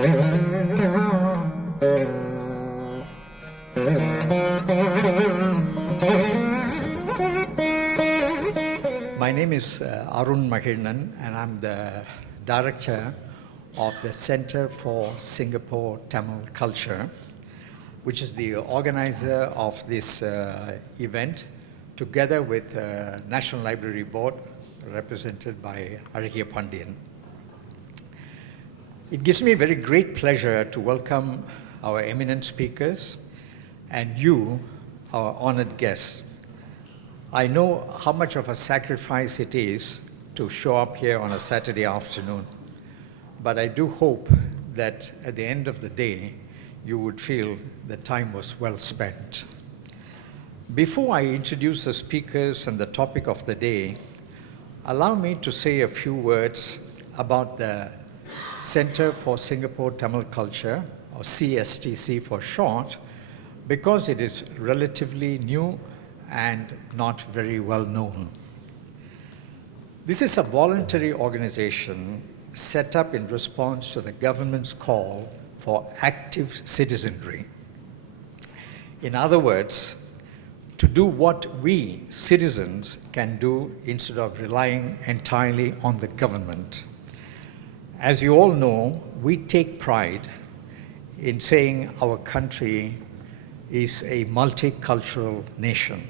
My name is Arun Mahirnan, and I'm the director of the Center for Singapore Tamil Culture, which is the organizer of this event, together with the National Library Board, represented by Aragia Pandian. It gives me very great pleasure to welcome our eminent speakers and you, our honored guests. I know how much of a sacrifice it is to show up here on a Saturday afternoon, but I do hope that at the end of the day, you would feel the time was well spent. Before I introduce the speakers and the topic of the day, allow me to say a few words about the Center for Singapore Tamil Culture, or CSTC for short, because it is relatively new and not very well known. This is a voluntary organization set up in response to the government's call for active citizenry. In other words, to do what we citizens can do instead of relying entirely on the government. As you all know, we take pride in saying our country is a multicultural nation.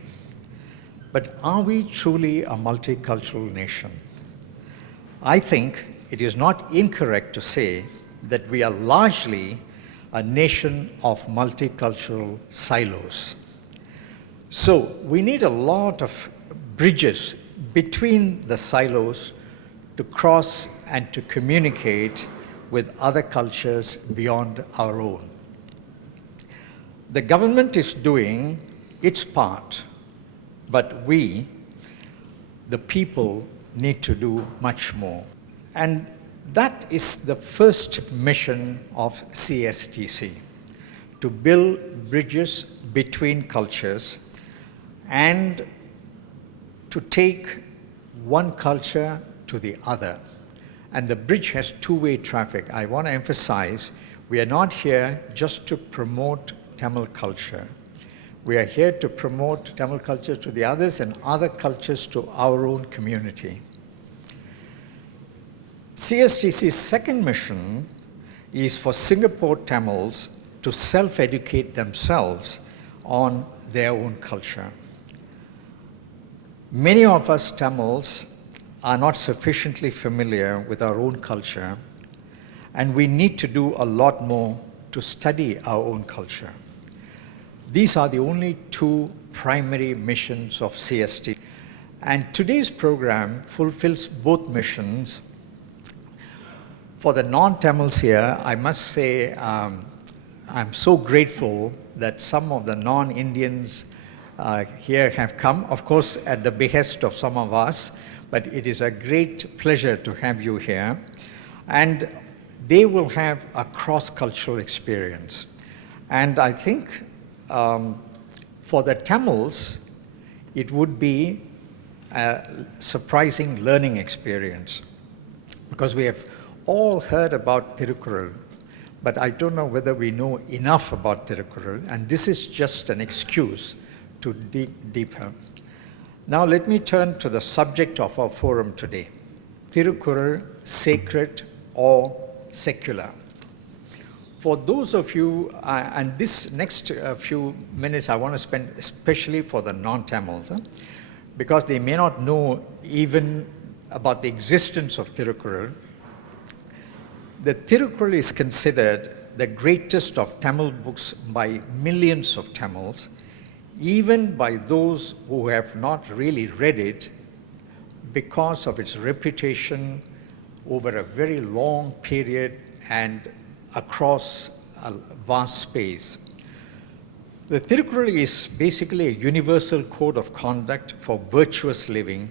But are we truly a multicultural nation? I think it is not incorrect to say that we are largely a nation of multicultural silos. So we need a lot of bridges between the silos to cross and to communicate with other cultures beyond our own. The government is doing its part, but we, the people, need to do much more. And that is the first mission of CSTC, to build bridges between cultures and to take one culture to the other. And the bridge has two-way traffic. I want to emphasize, we are not here just to promote Tamil culture. We are here to promote Tamil culture to the others and other cultures to our own community. CSTC's second mission is for Singapore Tamils to self-educate themselves on their own culture. Many of us Tamils are not sufficiently familiar with our own culture, and we need to do a lot more to study our own culture. These are the only two primary missions of CST. And today's program fulfills both missions. For the non-Tamils here, I must say I'm so grateful that some of the non-Indians here have come, of course at the behest of some of us, but it is a great pleasure to have you here. And they will have a cross-cultural experience. And I think for the Tamils, it would be a surprising learning experience, because we have all heard about Thirukkural, but I don't know whether we know enough about Thirukkural, and this is just an excuse to dig deeper. Now let me turn to the subject of our forum today. Thirukkural, sacred or secular? For those of you, and this next few minutes I want to spend especially for the non-Tamils, because they may not know even about the existence of Thirukkural. The Thirukkural is considered the greatest of Tamil books by millions of Tamils, even by those who have not really read it, because of its reputation over a very long period and across a vast space. The Thirukkural is basically a universal code of conduct for virtuous living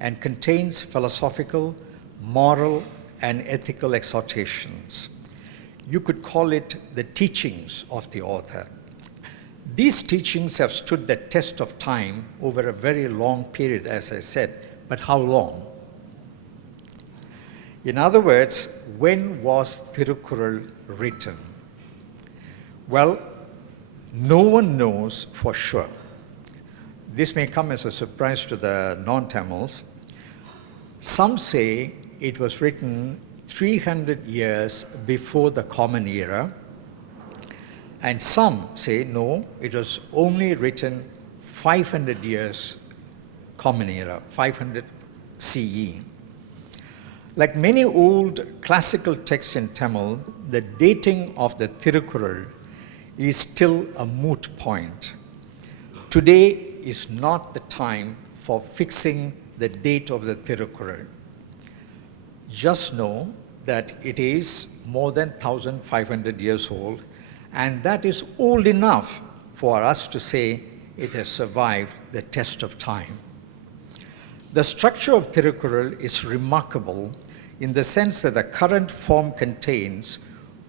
and contains philosophical, moral, and ethical exhortations. You could call it the teachings of the author. These teachings have stood the test of time over a very long period, as I said, but how long? In other words, when was Thirukkural written? Well, no one knows for sure. This may come as a surprise to the non-Tamils. Some say it was written 300 years before the Common Era, and some say no, it was only written 500 years Common Era, 500 CE. Like many old classical texts in Tamil, the dating of the Thirukkural is still a moot point. Today is not the time for fixing the date of the Thirukkural. Just know that it is more than 1,500 years old, and that is old enough for us to say it has survived the test of time. The structure of Thirukkural is remarkable in the sense that the current form contains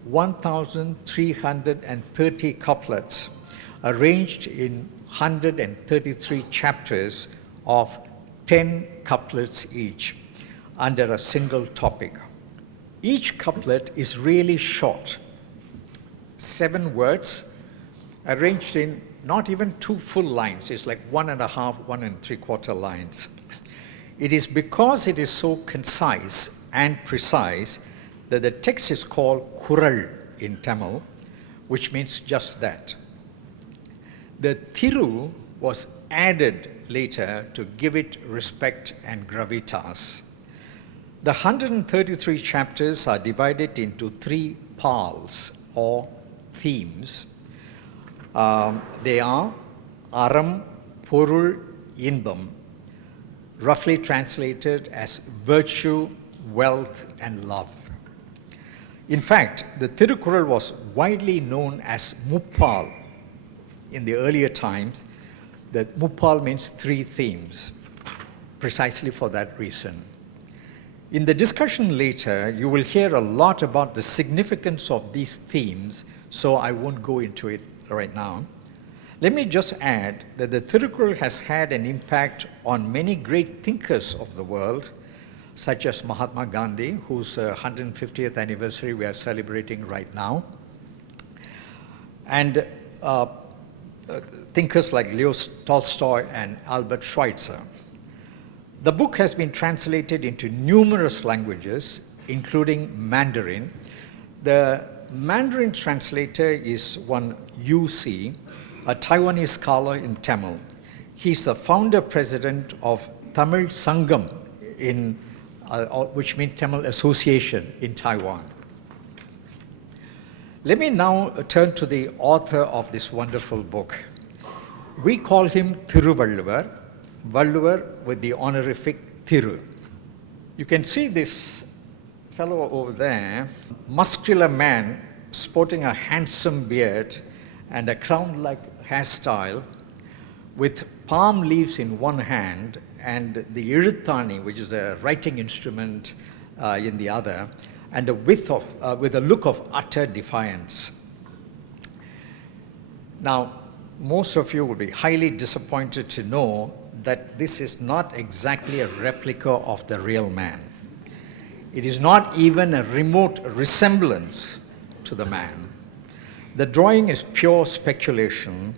1,330 couplets arranged in 133 chapters of 10 couplets each under a single topic. Each couplet is really short, 7 words arranged in not even 2 full lines. It's like 1.5, 1 3/4 lines. It is because it is so concise and precise that the text is called Kural in Tamil, which means just that. The Thiru was added later to give it respect and gravitas. The 133 chapters are divided into 3 pals or themes. They are Aram, Porul, Inbam, roughly translated as virtue, wealth, and love. In fact, the Thirukkural was widely known as Muppal in the earlier times. That Muppal means 3 themes, precisely for that reason. In the discussion later, you will hear a lot about the significance of these themes, so I won't go into it right now. Let me just add that the Thirukkural has had an impact on many great thinkers of the world, such as Mahatma Gandhi, whose 150th anniversary we are celebrating right now, and thinkers like Leo Tolstoy and Albert Schweitzer. The book has been translated into numerous languages, including Mandarin. The Mandarin translator is one Yu Si, a Taiwanese scholar in Tamil. He's the founder president of Tamil Sangam, which means Tamil Association in Taiwan. Let me now turn to the author of this wonderful book. We call him Thiruvalluvar, Valluvar with the honorific Thiru. You can see this fellow over there, muscular man sporting a handsome beard and a crown-like hairstyle with palm leaves in one hand and the iruthani, which is a writing instrument, in the other, and with a look of utter defiance. Now, most of you will be highly disappointed to know that this is not exactly a replica of the real man. It is not even a remote resemblance to the man. The drawing is pure speculation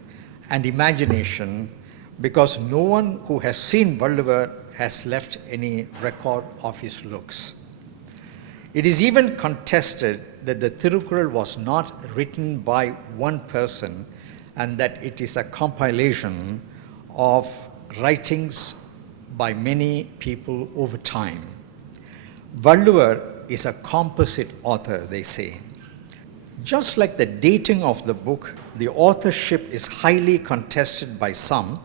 and imagination because no one who has seen Valluvar has left any record of his looks. It is even contested that the Thirukkural was not written by one person and that it is a compilation of writings by many people over time. Valluvar is a composite author, they say. Just like the dating of the book, the authorship is highly contested by some,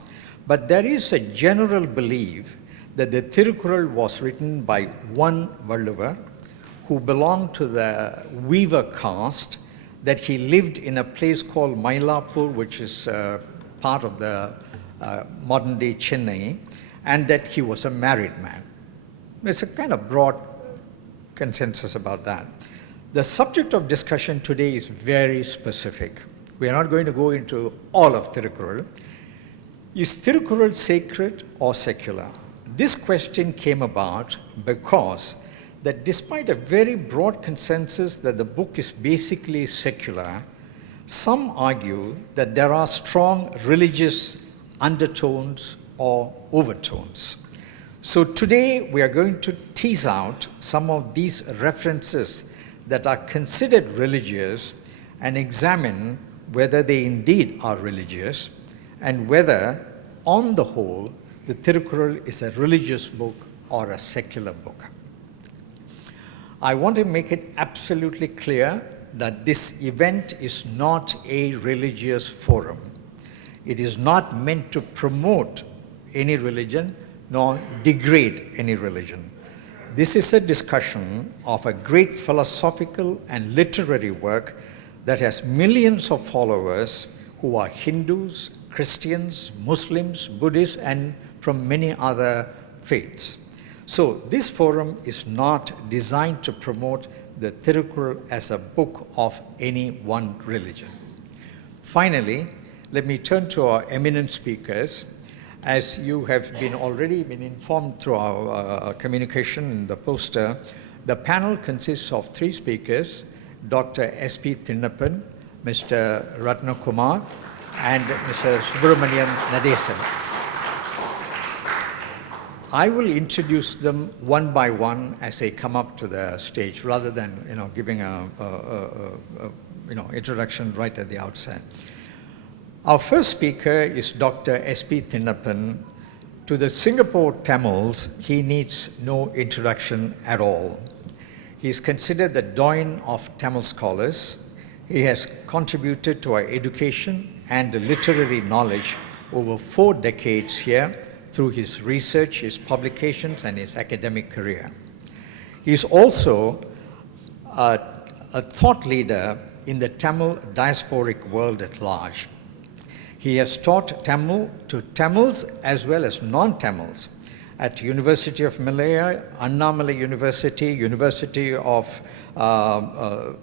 but there is a general belief that the Thirukkural was written by one Valluvar who belonged to the weaver caste, that he lived in a place called Mylapore, which is part of the modern-day Chennai, and that he was a married man. There's a kind of broad consensus about that. The subject of discussion today is very specific. We are not going to go into all of Thirukkural. Is Thirukkural sacred or secular? This question came about because that despite a very broad consensus that the book is basically secular, some argue that there are strong religious undertones or overtones. So today we are going to tease out some of these references that are considered religious and examine whether they indeed are religious and whether, on the whole, the Thirukkural is a religious book or a secular book. I want to make it absolutely clear that this event is not a religious forum. It is not meant to promote any religion nor degrade any religion. This is a discussion of a great philosophical and literary work that has millions of followers who are Hindus, Christians, Muslims, Buddhists, and from many other faiths. So this forum is not designed to promote the Thirukkural as a book of any one religion. Finally, let me turn to our eminent speakers. As you have already been informed through our communication in the poster, the panel consists of 3 speakers, Dr. S.P. Thinnappan, Mr. Ratnakumar, and Mr. Subramanian Nadesan. I will introduce them one by one as they come up to the stage, rather than giving a introduction right at the outset. Our first speaker is Dr. S.P. Thinnappan. To the Singapore Tamils, he needs no introduction at all. He is considered the doyen of Tamil scholars. He has contributed to our education and literary knowledge over 4 decades here through his research, his publications, and his academic career. He is also a thought leader in the Tamil diasporic world at large. He has taught Tamil to Tamils as well as non-Tamils at University of Malaya, Annamalai University, University of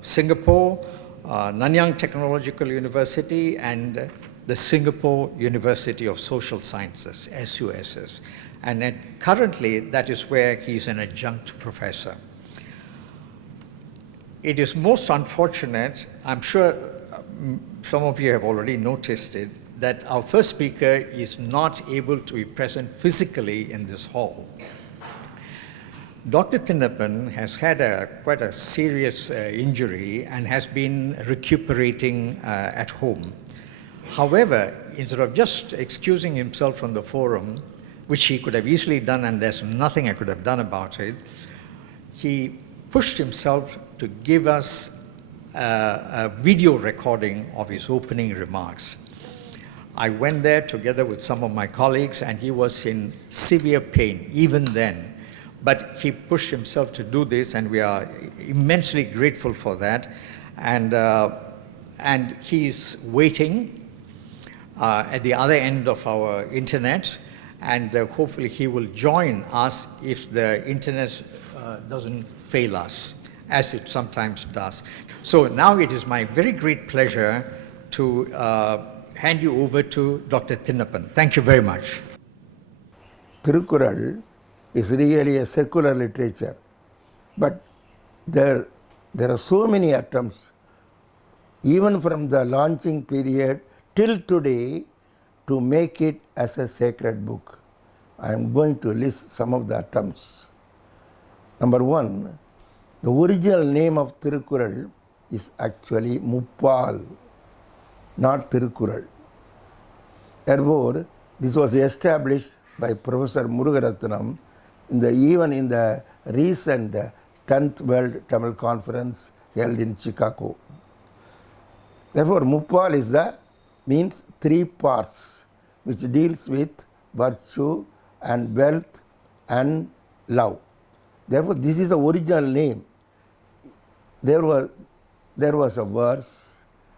Singapore, Nanyang Technological University, and the Singapore University of Social Sciences, SUSS. And currently, that is where he's an adjunct professor. It is most unfortunate, I'm sure some of you have already noticed it, that our first speaker is not able to be present physically in this hall. Dr. Thinnappan has had quite a serious injury and has been recuperating at home. However, instead of just excusing himself from the forum, which he could have easily done, and there's nothing I could have done about it, he pushed himself to give us a video recording of his opening remarks. I went there together with some of my colleagues, and he was in severe pain even then. But he pushed himself to do this, and we are immensely grateful for that. And he's waiting at the other end of our internet, and hopefully he will join us if the internet doesn't fail us, as it sometimes does. So now it is my very great pleasure to hand you over to Dr. Thinnappan. Thank you very much. Thirukkural is really a secular literature, but there are so many attempts, even from the launching period till today, to make it as a sacred book. I am going to list some of the attempts. Number 1, the original name of Thirukkural is actually Muppal, not Thirukkural. Therefore, this was established by Professor Murugaratnam even in the recent 10th World Tamil Conference held in Chicago. Therefore, Muppal means 3 parts, which deals with virtue and wealth and love. Therefore, this is the original name. There was a verse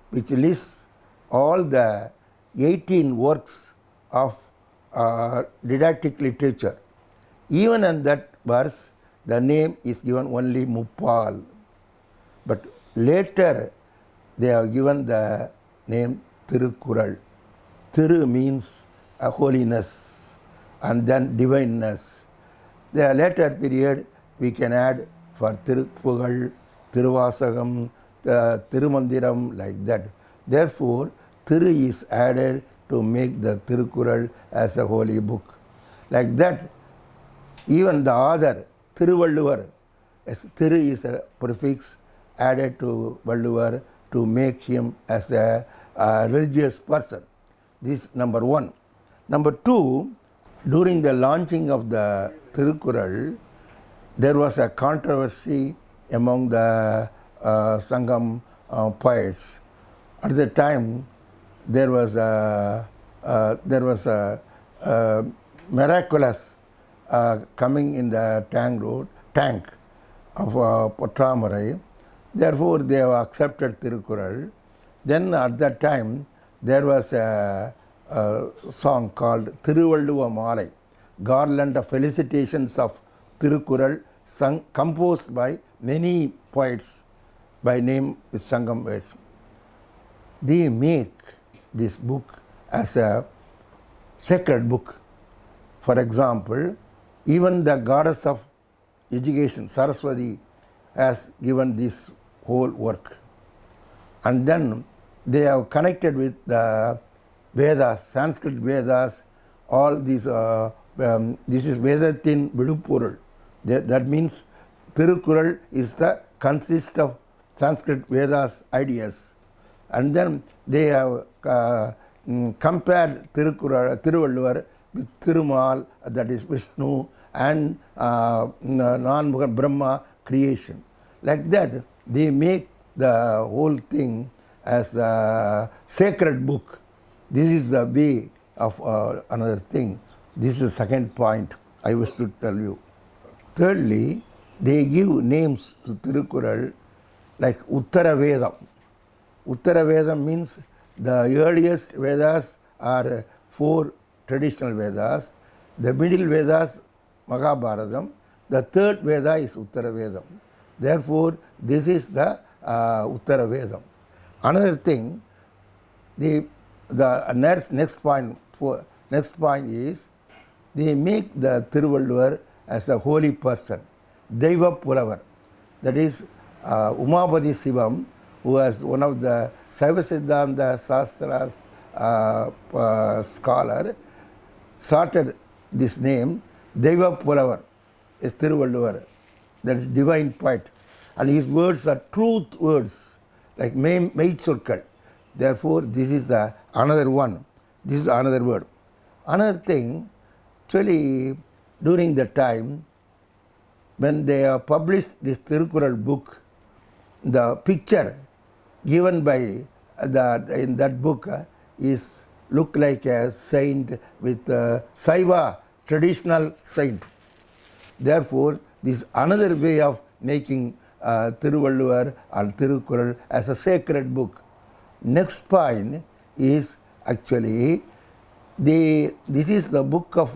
which lists all the 18 works of didactic literature. Even in that verse, the name is given only Muppal. But later, they have given the name Thirukkural. Thiru means holiness and then divineness. The later period, we can add for Thirukkural, Thiruvasagam, Thirumandiram, like that. Therefore, Thiru is added to make the Thirukkural as a holy book. Like that, even the author, Thiruvalluvar, Thiru is a prefix added to Valluvar to make him as a religious person. This is number one. Number two, during the launching of the Thirukkural, there was a controversy among the Sangam poets. At the time, there was a miraculous coming in the tank of Potramarai. Therefore, they have accepted Thirukkural. Then at that time, there was a song called Thiruvalluva Malai, Garland of Felicitations of Thirukkural, composed by many poets by name with Sangam words. They make this book as a sacred book. For example, even the goddess of education, Saraswati, has given this whole work. And then they have connected with the Vedas, Sanskrit Vedas, all these, this is Vedathin Vidupurul. That means Thirukkural consists of Sanskrit Vedas ideas. And then they have compared Thiruvalluvar with Thirumal, that is Vishnu, and non Brahma creation. Like that, they make the whole thing as a sacred book. This is the way of another thing. This is the second point I wish to tell you. Thirdly, they give names to Thirukkural like Uttara Vedam. Uttara Vedam means the earliest Vedas are 4 traditional Vedas. The middle Vedas, Mahabharatam. The third Veda is Uttara Vedam. Therefore, this is the Uttara Vedam. Another thing, the next point is they make the Thiruvalluvar as a holy person, Deiva Pulavar. That is Umapati Sivam, who was one of the Saiva Siddhanta Sastras scholar, started this name, Deiva Pulavar, is Thiruvalluvar, that is divine poet. And his words are truth words, like Meichurkal. Therefore, this is another one. This is another word. Another thing, actually, during the time when they have published this Thirukkural book, the picture given by in that book is look like a saint with Saiva traditional saint. Therefore, this is another way of making Thiruvalluvar and Thirukkural as a sacred book. Next point is actually this is the book of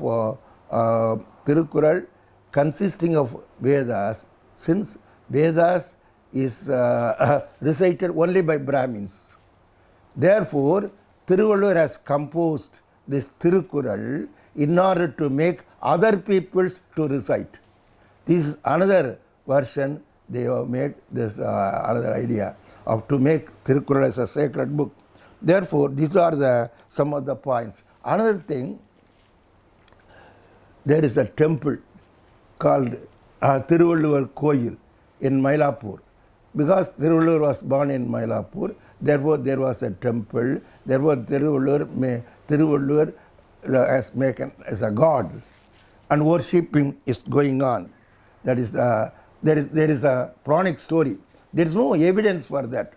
Thirukkural consisting of Vedas, since Vedas is recited only by Brahmins. Therefore, Thiruvalluvar has composed this Thirukkural in order to make other peoples to recite. This is another version they have made, this another idea of to make Thirukkural as a sacred book. Therefore, these are some of the points. Another thing, there is a temple called Thiruvalluvar Koyil in Mylapore. Because Thiruvalluvar was born in Mylapore, therefore there was a temple. Therefore, Thiruvalluvar as maken as a god, and worshipping is going on. That is there is a Puranic story. There is no evidence for that,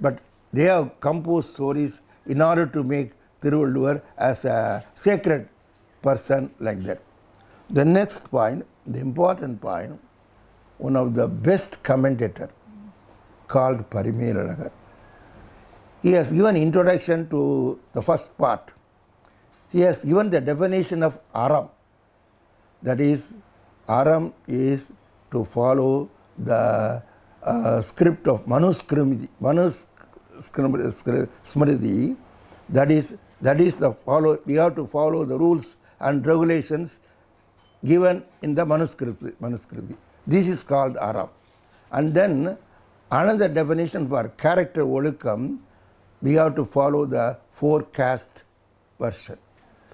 but they have composed stories in order to make Thiruvalluvar as a sacred person like that. The next point, the important point, one of the best commentator called Parimelalagar. He has given introduction to the first part. He has given the definition of aram. That is, aram is to follow the script of Manusmriti. That is the follow. We have to follow the rules and regulations given in the manuscript. This is called aram. And then another definition for character olukam, we have to follow the four caste version.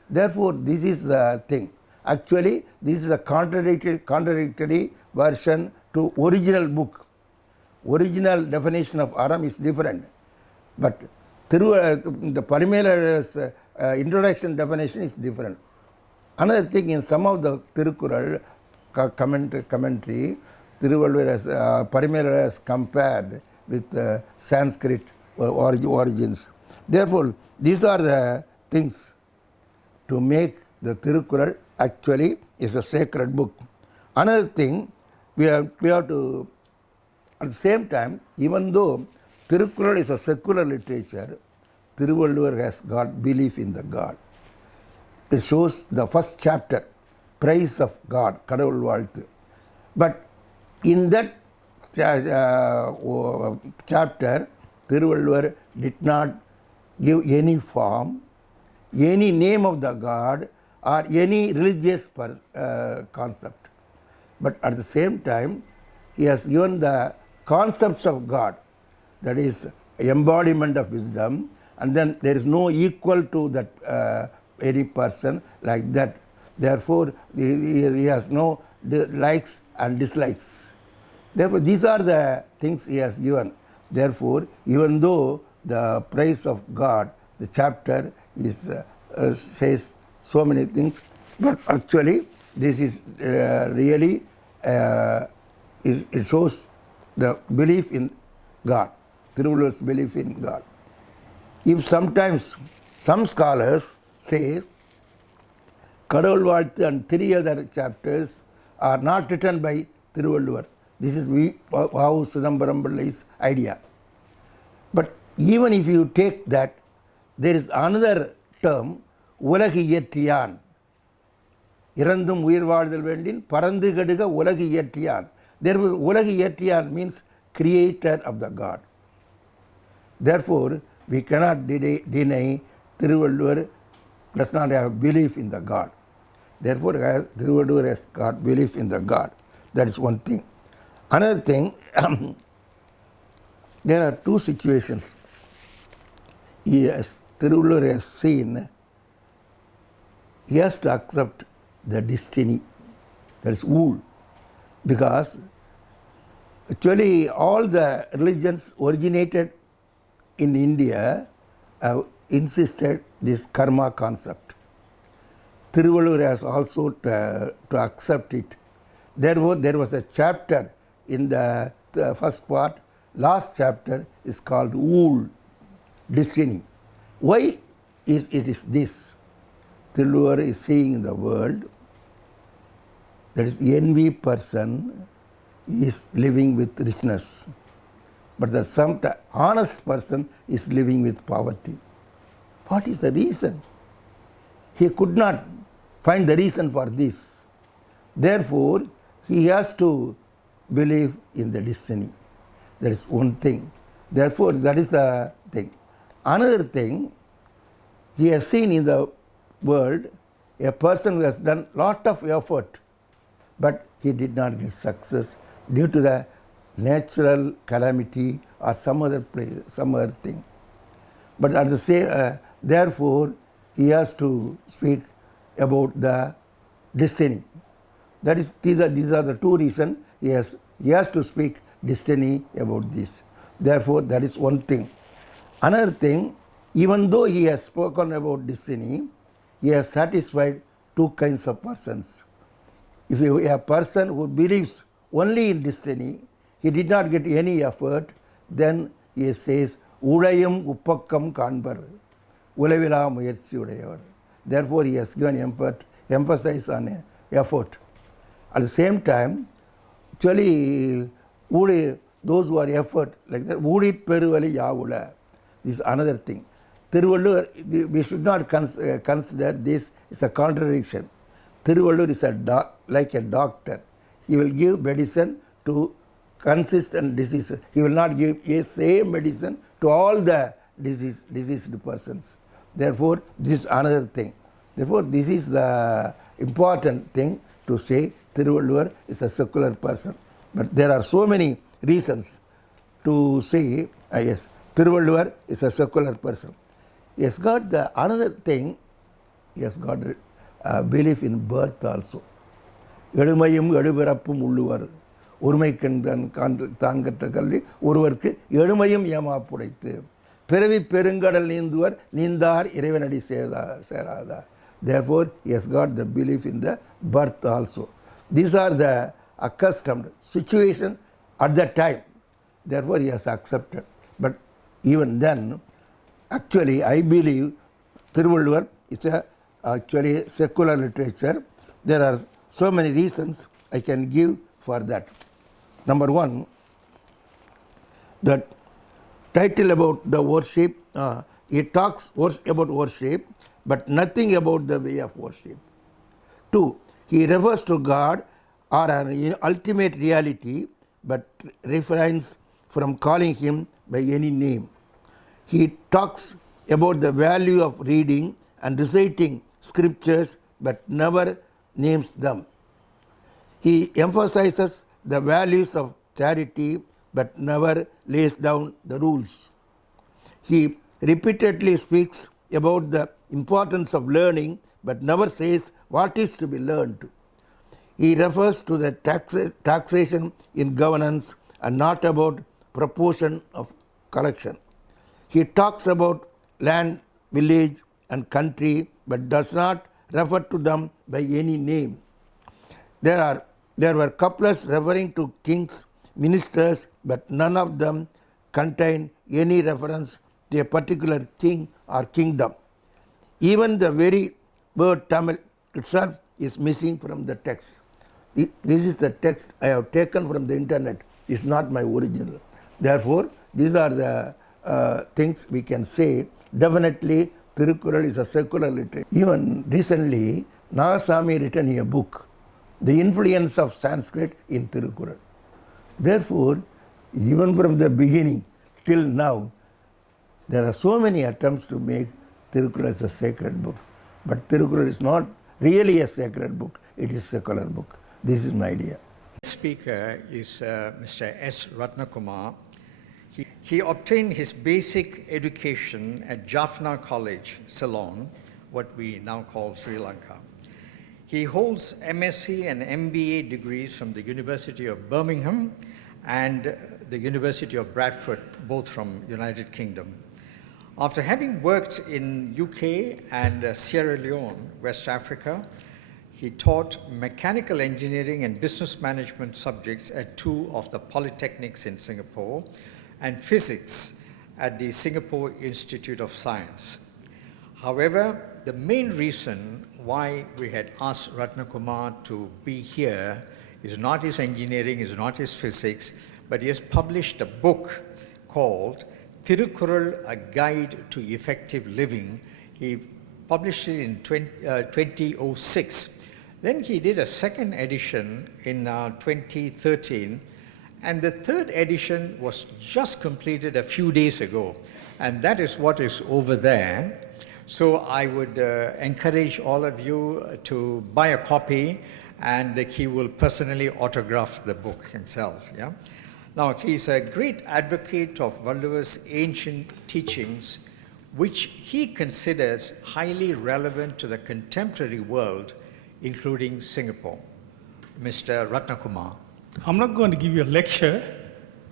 Therefore, this is the thing. Actually, this is a contradictory version to original book. Original definition of aram is different. But the Parimela's introduction definition is different. Another thing, in some of the Thirukkural commentary, Thiruvalluvar has, Parimela has compared with Sanskrit origins. Therefore, these are the things to make the Thirukkural actually is a sacred book. Another thing, we have to, at the same time, even though Thirukkural is a secular literature, Thiruvalluvar has got belief in the God. It shows the first chapter, praise of God, Kadavul Valthu. But in that chapter, Thiruvalluvar did not give any form, any name of the God, or any religious concept. But at the same time, he has given the concepts of God, that is embodiment of wisdom, and then there is no equal to that any person like that. Therefore, he has no likes and dislikes. Therefore, these are the things he has given. Therefore, even though the praise of God, the chapter is says so many things, but actually this is really it shows the belief in God, Thiruvalluvar's belief in God. If sometimes some scholars say Kadavul Valthu and three other chapters are not written by Thiruvalluvar. This is how Chidambaram Pillai's idea. But even if you take that, there is another term, உலகு இயற்றியான், இறந்தும் உயிர் வாழ்தல் வேண்டின் பரந்து கெடுக உலகு இயற்றியான். Therefore, உலகு இயற்றியான் means creator of the God. Therefore, we cannot deny Thiruvalluvar does not have belief in the God. Therefore, Thiruvalluvar has got belief in the God. That is one thing. Another thing, there are two situations. Yes, Thiruvalluvar has seen, he has to accept the destiny, that is wool, because actually all the religions originated in India have insisted this karma concept. Thiruvalluvar has also to accept it. Therefore, there was a chapter in the first part, last chapter is called wool, destiny. Why is it is this? Thiruvalluvar is seeing in the world, that is envy person is living with richness, but the honest person is living with poverty. What is the reason? He could not find the reason for this. Therefore, he has to believe in the destiny. That is one thing. Therefore, that is the thing. Another thing, he has seen in the world a person who has done lot of effort, but he did not get success due to the natural calamity or some other thing. But at the same, therefore, he has to speak about the destiny. That is, these are the two reasons he has to speak destiny about this. Therefore, that is one thing. Another thing, even though he has spoken about destiny, he has satisfied two kinds of persons. If you have a person who believes only in destiny, he did not get any effort, then he says, Udayum Upakkam Kanbar, Ulavila Muyarchi Udayavar. Therefore, he has given emphasis on effort. At the same time, actually, those who are effort, like that, Udit Peruvali Yavula. This is another thing. Thiruvalluvar, we should not consider this as a contradiction. Thiruvalluvar is like a doctor. He will give medicine to consistent diseases. He will not give a same medicine to all the diseased persons. Therefore, this is another thing. Therefore, this is the important thing to say Thiruvalluvar is a secular person. But there are so many reasons to say, yes, Thirukkural is a secular person. He has got the another thing, he has got a belief in birth also. எழுமையும் எழுபிறப்பும் உள்ளுவர் ஒருமை கண்டன் தான் கற்ற கல்வி ஒருவருக்கு எழுமையும் ஏமாப்புடைத்து பிறவி பெருங்கடல் நீந்துவர் நீந்தார் இறைவனடி சேராதார். Therefore, he has got the belief in the birth also. These are the accustomed situation at that time. Therefore, he has accepted. But even then, actually, I believe Thirukkural is actually secular literature. There are so many reasons I can give for that. Number one, that title about the worship, he talks about worship, but nothing about the way of worship. 2, he refers to God or an ultimate reality, but refrains from calling him by any name. He talks about the value of reading and reciting scriptures, but never names them. He emphasizes the values of charity, but never lays down the rules. He repeatedly speaks about the importance of learning, but never says what is to be learned. He refers to the taxation in governance and not about proportion of collection. He talks about land, village and country, but does not refer to them by any name. There were couplets referring to kings, ministers, but none of them contain any reference to a particular king or kingdom. Even the very word Tamil itself is missing from the text. This is the text I have taken from the internet. It's not my original. Therefore, these are the things we can say. Definitely, Thirukkural is a secular literature. Even recently, Nagasamy written a book, The Influence of Sanskrit in Thirukkural. Therefore, even from the beginning till now, there are so many attempts to make Thirukkural as a sacred book. But Thirukkural is not really a sacred book, it is a secular book. This is my idea. The speaker is Mr. S. Ratnakumar. He obtained his basic education at Jaffna College, Ceylon, what we now call Sri Lanka. He holds MSc and MBA degrees from the University of Birmingham and the University of Bradford, both from United Kingdom. After having worked in UK and Sierra Leone, West Africa, he taught mechanical engineering and business management subjects at 2 of the polytechnics in Singapore and physics at the Singapore Institute of Science. However, the main reason why we had asked Ratnakumar to be here is not his engineering, is not his physics, but he has published a book called Thirukkural, A Guide to Effective Living. He published it in 2006. Then he did a second edition in 2013, and the third edition was just completed a few days ago, and that is what is over there. So I would encourage all of you to buy a copy, and he will personally autograph the book himself. Yeah? Now, he's a great advocate of Valluv's ancient teachings, which he considers highly relevant to the contemporary world, including Singapore. Mr. Ratnakumar. I'm not going to give you a lecture,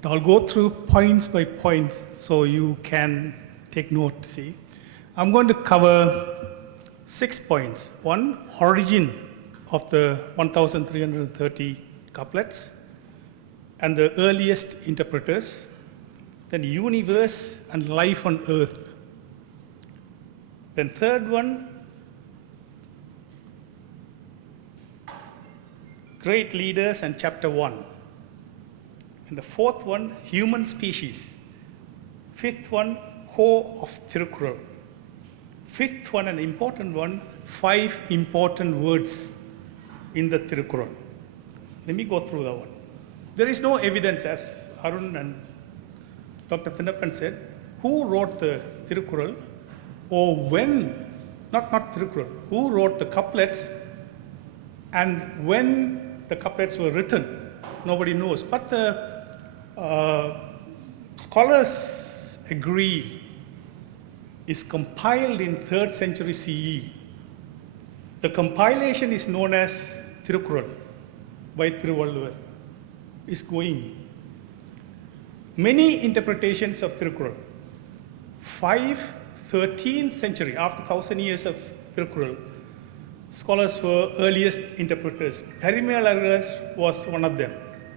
but I'll go through points by points so you can take note, see. I'm going to cover 6 points. 1, origin of the 1,330 couplets and the earliest interpreters. Then universe and life on earth. Then third one, great leaders and chapter 1. And the fourth one, human species. Fifth one, core of Thirukkural. Fifth one, an important one, 5 important words in the Thirukkural. Let me go through that one. There is no evidence, as Arun and Dr. Thinnappan said, who wrote the Thirukkural or when, not Thirukkural, who wrote the couplets and when the couplets were written. Nobody knows. But the Scholars agree is compiled in 3rd century CE. The compilation is known as Thirukkural by Thirukkural. Is going. Many interpretations of Thirukkural. 13th century, after 1000 years of Thirukkural, scholars were earliest interpreters. Parimelas was one of them.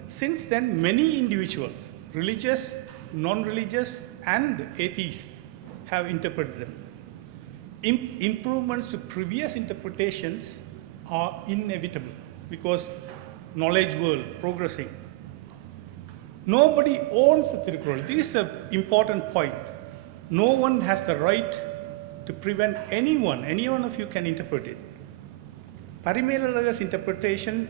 Since then, many individuals, religious, non-religious, and atheists, have interpreted them. Improvements to previous interpretations are inevitable because knowledge world progressing. Nobody owns the Thirukkural. This is an important point. No one has the right to prevent any one of you can interpret it. Parimelas interpretation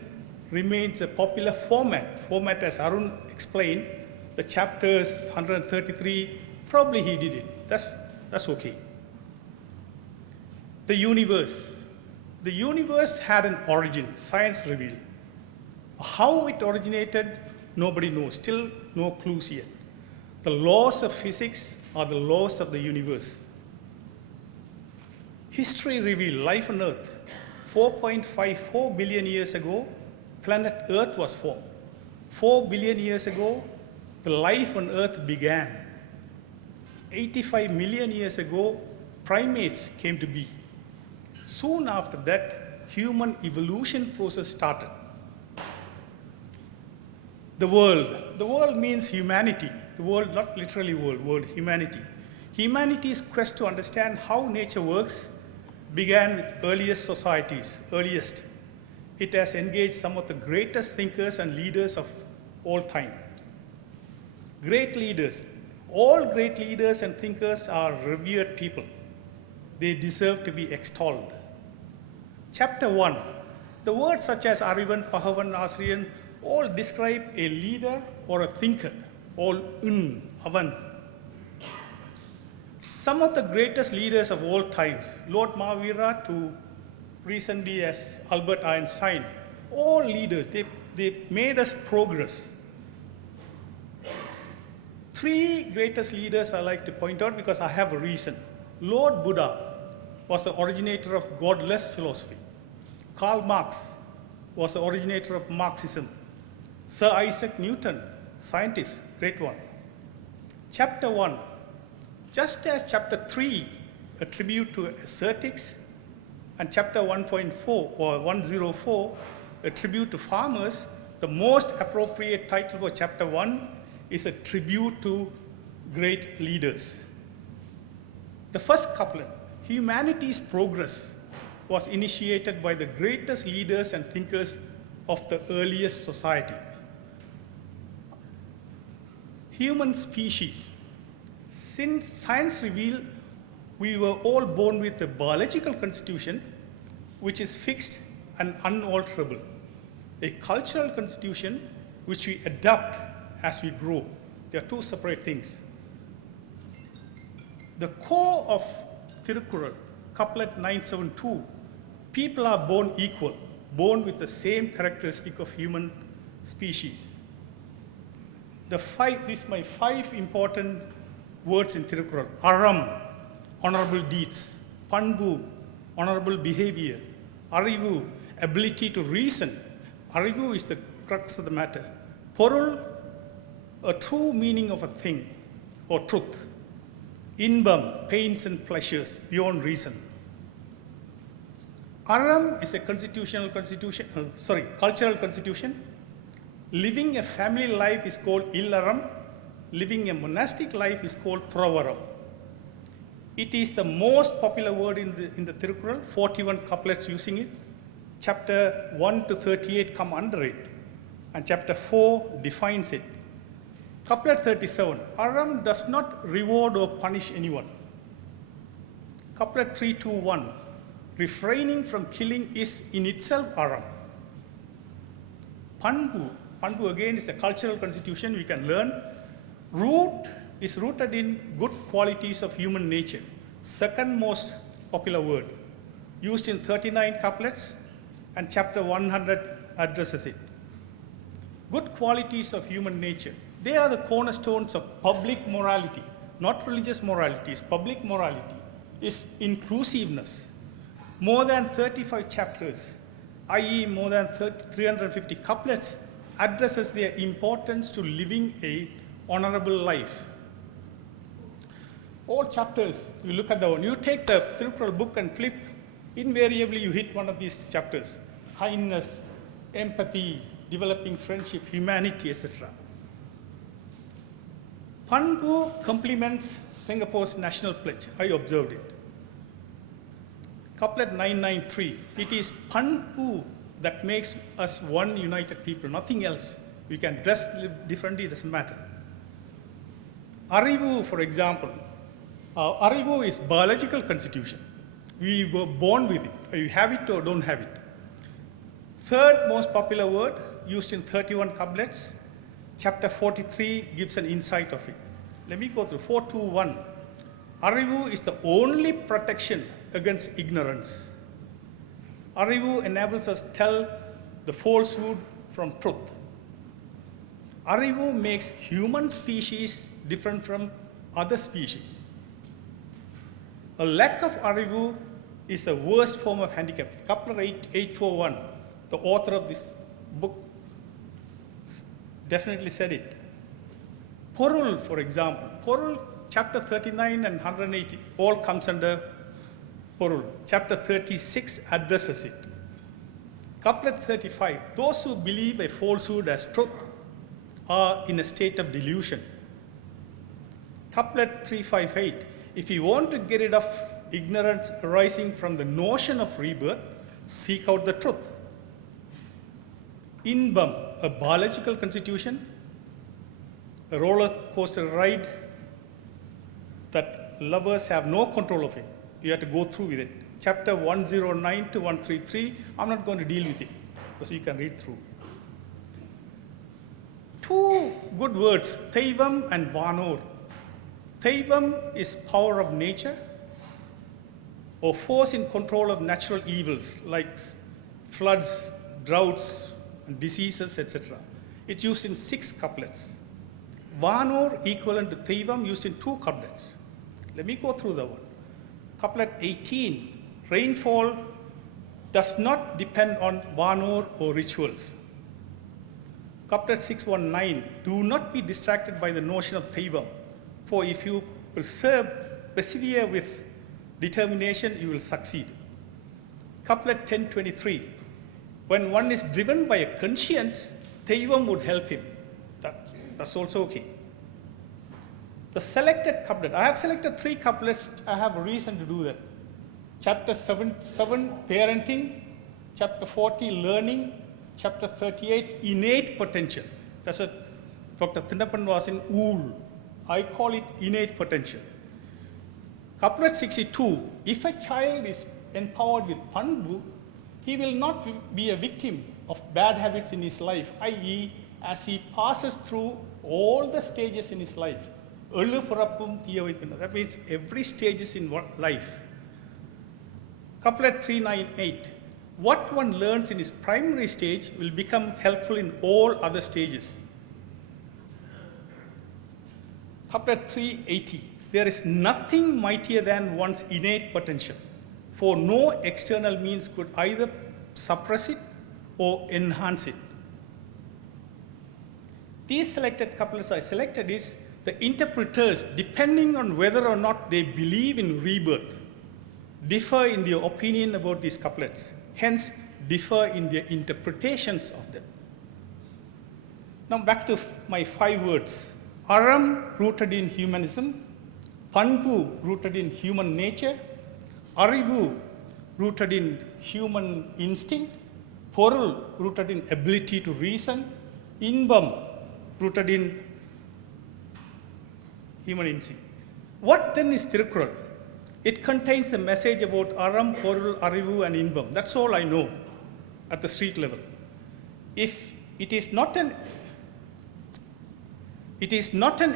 remains a popular format as Arun explained, the chapters 133, probably he did it. That's okay. The universe. The universe had an origin, science revealed. How it originated, nobody knows. Still no clues yet. The laws of physics are the laws of the universe. History revealed life on Earth. 4.54 billion years ago, planet Earth was formed. 4 billion years ago, the life on Earth began. 85 million years ago, primates came to be. Soon after that, human evolution process started. The world means humanity. The world, not literally world, humanity. Humanity's quest to understand how nature works began with earliest societies, earliest. It has engaged some of the greatest thinkers and leaders of all times. Great leaders. All great leaders and thinkers are revered people. They deserve to be extolled. Chapter 1. The words such as Arivan, Pahavan, Asriyan all describe a leader or a thinker. All avan. Some of the greatest leaders of all times, Lord Mahavira to recently as Albert Einstein, all leaders, they made us progress. 3 greatest leaders I like to point out because I have a reason. Lord Buddha was the originator of godless philosophy. Karl Marx was the originator of Marxism. Sir Isaac Newton, scientist, great one. Chapter 1, just as chapter 3, a tribute to ascetics, and chapter 1.4 or 104, a tribute to farmers, the most appropriate title for chapter 1 is a tribute to great leaders. The first couplet, humanity's progress, was initiated by the greatest leaders and thinkers of the earliest society. Human species. Since science revealed we were all born with a biological constitution which is fixed and unalterable, a cultural constitution which we adapt as we grow. They are 2 separate things. The core of Thirukkural, couplet 972, people are born equal, born with the same characteristic of human species. These are my 5 important words in Thirukkural. Aram, honorable deeds. Panbu, honorable behavior. Arivu, ability to reason. Arivu is the crux of the matter. Porul, a true meaning of a thing or truth. Inbam, pains and pleasures beyond reason. Aram is a cultural constitution. Living a family life is called Illaram. Living a monastic life is called Thravaram. It is the most popular word in the Thirukkural, 41 couplets using it. Chapter 1 to 38 come under it, and chapter 4 defines it. Couplet 37, Aram does not reward or punish anyone. Couplet 321, refraining from killing is in itself Aram. Panbu again is a cultural constitution we can learn. Root is rooted in good qualities of human nature. Second most popular word, used in 39 couplets, and chapter 100 addresses it. Good qualities of human nature. They are the cornerstones of public morality, not religious morality, it's public morality. It's inclusiveness. More than 35 chapters, i.e. more than 350 couplets, addresses their importance to living a honorable life. All chapters, you look at the one, you take the Thirukkural book and flip, invariably you hit one of these chapters. Kindness, empathy, developing friendship, humanity, etc. Panbu complements Singapore's national pledge. I observed it. Couplet 993. It is Panbu that makes us one united people, nothing else. We can dress differently, it doesn't matter. Arivu, for example. Arivu is biological constitution. We were born with it. You have it or don't have it. Third most popular word used in 31 couplets. Chapter 43 gives an insight of it. Let me go through 421. Arivu is the only protection against ignorance. Arivu enables us to tell the falsehood from truth. Arivu makes human species different from other species. A lack of Arivu is the worst form of handicap. Couplet 841, the author of this book definitely said it. Porul, for example. Porul, chapter 39 and 180, all comes under Porul. Chapter 36 addresses it. Couplet 35, those who believe a falsehood as truth are in a state of delusion. Couplet 358, if you want to get rid of ignorance arising from the notion of rebirth, seek out the truth. Inbam, a biological constitution, a roller coaster ride that lovers have no control of it. You have to go through with it. Chapter 109 to 133, I'm not going to deal with it because you can read through. Two good words, Teivam and Vanor. Teivam is power of nature or force in control of natural evils like floods, droughts, diseases, etc. It's used in 6 couplets. Vanor equivalent to Teivam used in 2 couplets. Let me go through the one. Couplet 18, rainfall does not depend on Vanor or rituals. Couplet 619, do not be distracted by the notion of Teivam, for if you persevere with determination, you will succeed. Couplet 1023, when one is driven by a conscience, Teivam would help him. That's also okay. The selected couplet, I have selected 3 couplets, I have a reason to do that. Chapter 7, parenting, chapter 40, learning, chapter 38, innate potential. That's what Dr. Thindapan was in Ool. I call it innate potential. Couplet 62, if a child is empowered with Panbu, he will not be a victim of bad habits in his life, i.e., as he passes through all the stages in his life. That means every stage is in life. Couplet 398, what one learns in his primary stage will become helpful in all other stages. Couplet 380, there is nothing mightier than one's innate potential, for no external means could either suppress it or enhance it. These selected couplets I selected is the interpreters, depending on whether or not they believe in rebirth, differ in their opinion about these couplets, hence differ in their interpretations of them. Now back to my 5 words. Aram, rooted in humanism. Panbu, rooted in human nature. Arivu, rooted in human instinct. Porul, rooted in ability to reason. Inbam, rooted in human instinct. What then is Thirukkural? It contains the message about Aram, Porul, Arivu, and Inbam. That's all I know at the street level. If it is not an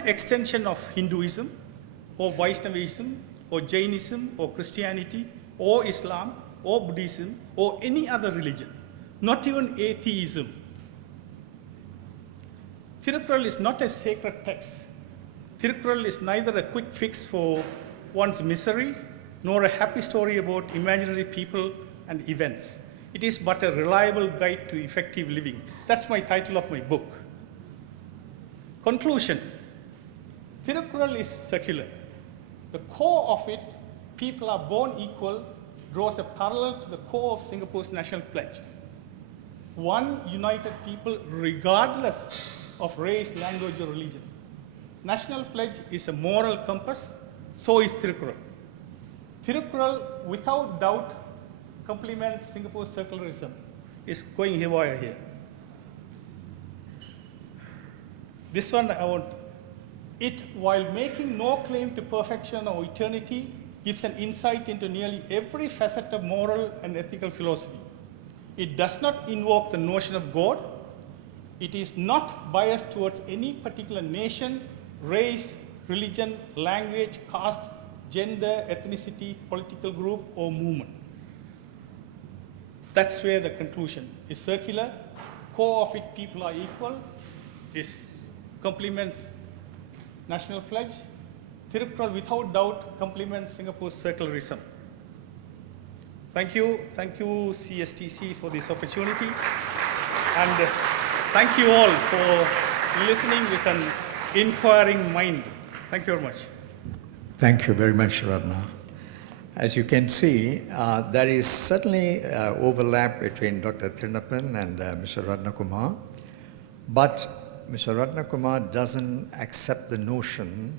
extension of Hinduism or Vaishnavism or Jainism or Christianity or Islam or Buddhism or any other religion, not even atheism. Thirukkural is not a sacred text. Thirukkural is neither a quick fix for one's misery, nor a happy story about imaginary people and events. It is but a reliable guide to effective living. That's my title of my book. Conclusion. Thirukkural is secular. The core of it, people are born equal, draws a parallel to the core of Singapore's national pledge. One united people regardless of race, language, or religion. National pledge is a moral compass, so is Thirukkural. Thirukkural, without doubt, complements Singapore's secularism. It's going haywire here. This one I want. It, while making no claim to perfection or eternity, gives an insight into nearly every facet of moral and ethical philosophy. It does not invoke the notion of God. It is not biased towards any particular nation, race, religion, language, caste, gender, ethnicity, political group, or movement. That's where the conclusion is circular. Core of it, people are equal, is complements national pledge. Thirukkural, without doubt, complements Singapore's secularism. Thank you, CSTC, for this opportunity. And thank you all for listening with an inquiring mind. Thank you very much. Thank you very much, Ratna. As you can see, there is certainly overlap between Dr. Thirunappan and Mr. Ratnakumar, but Mr. Ratnakumar doesn't accept the notion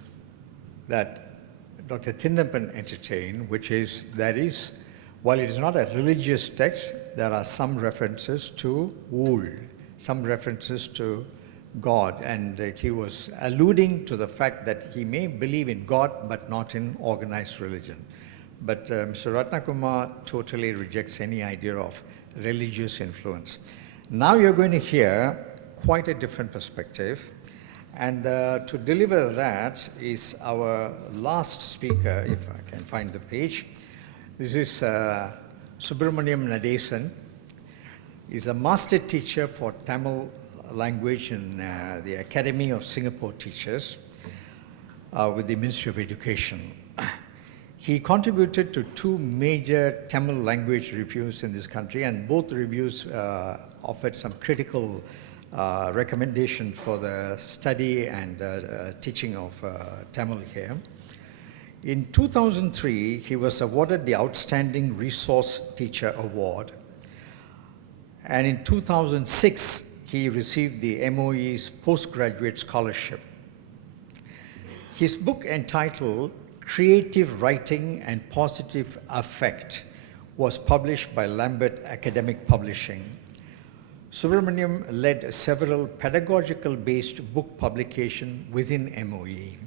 that Dr. Thirunappan entertained, which is while it is not a religious text, there are some references to wool, some references to God, and he was alluding to the fact that he may believe in God but not in organized religion. But Mr. Ratnakumar totally rejects any idea of religious influence. Now you're going to hear quite a different perspective, and to deliver that is our last speaker, if I can find the page. This is Subramaniam Nadesan. He's a master teacher for Tamil language in the Academy of Singapore Teachers with the Ministry of Education. He contributed to 2 major Tamil language reviews in this country, and both reviews offered some critical recommendation for the study and teaching of Tamil here. In 2003, he was awarded the Outstanding Resource Teacher Award. And in 2006, he received the MOE's Postgraduate Scholarship. His book entitled Creative Writing and Positive Affect was published by Lambert Academic Publishing. Subramaniam led several pedagogical-based book publications within MOE.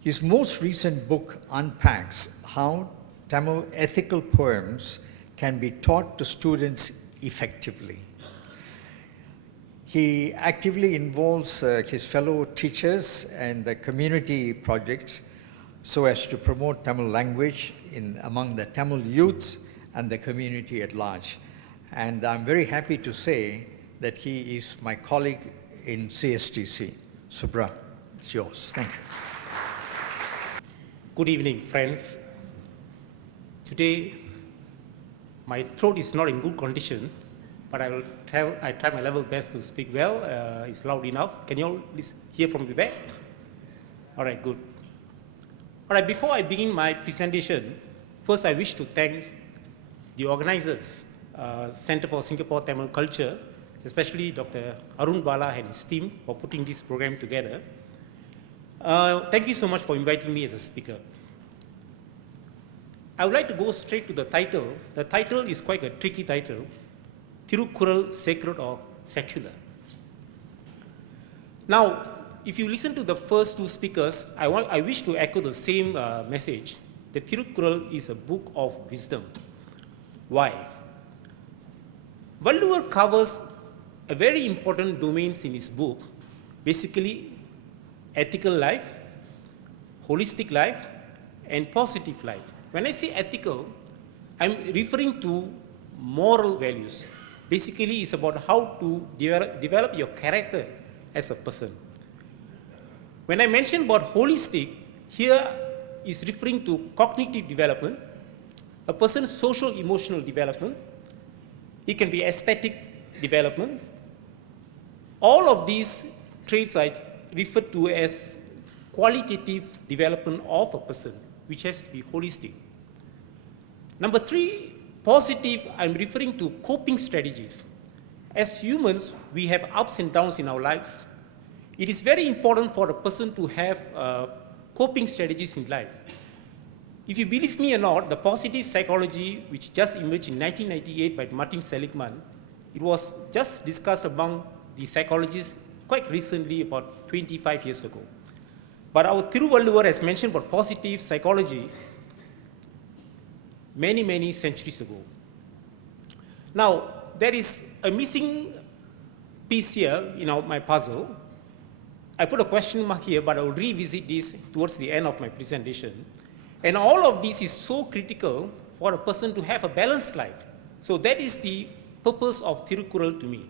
His most recent book unpacks how Tamil ethical poems can be taught to students effectively. He actively involves his fellow teachers and the community projects so as to promote Tamil language among the Tamil youths and the community at large. And I'm very happy to say that he is my colleague in CSTC. Subra, it's yours. Thank you. Good evening, friends. Today, my throat is not in good condition, but I try my level best to speak well. It's loud enough. Can you all hear from the back? All right, good. All right, before I begin my presentation, first I wish to thank the organizers, Center for Singapore Tamil Culture, especially Dr. Arun Bala and his team for putting this program together. Thank you so much for inviting me as a speaker. I would like to go straight to the title. The title is quite a tricky title, Thirukkural, Sacred or Secular. Now, if you listen to the first 2 speakers, I wish to echo the same message, that Thirukkural is a book of wisdom. Why? Valluvar covers a very important domains in his book, basically ethical life, holistic life, and positive life. When I say ethical, I'm referring to moral values. Basically, it's about how to develop your character as a person. When I mention about holistic, here is referring to cognitive development, a person's social emotional development. It can be aesthetic development. All of these traits are referred to as qualitative development of a person, which has to be holistic. Number 3, positive, I'm referring to coping strategies. As humans, we have ups and downs in our lives. It is very important for a person to have coping strategies in life. If you believe me or not, the positive psychology, which just emerged in 1998 by Martin Seligman, it was just discussed among the psychologists quite recently, about 25 years ago. But our Thirukkural has mentioned about positive psychology many, many centuries ago. Now, there is a missing piece here in my puzzle. I put a question mark here, but I will revisit this towards the end of my presentation. And all of this is so critical for a person to have a balanced life. So that is the purpose of Thirukkural to me.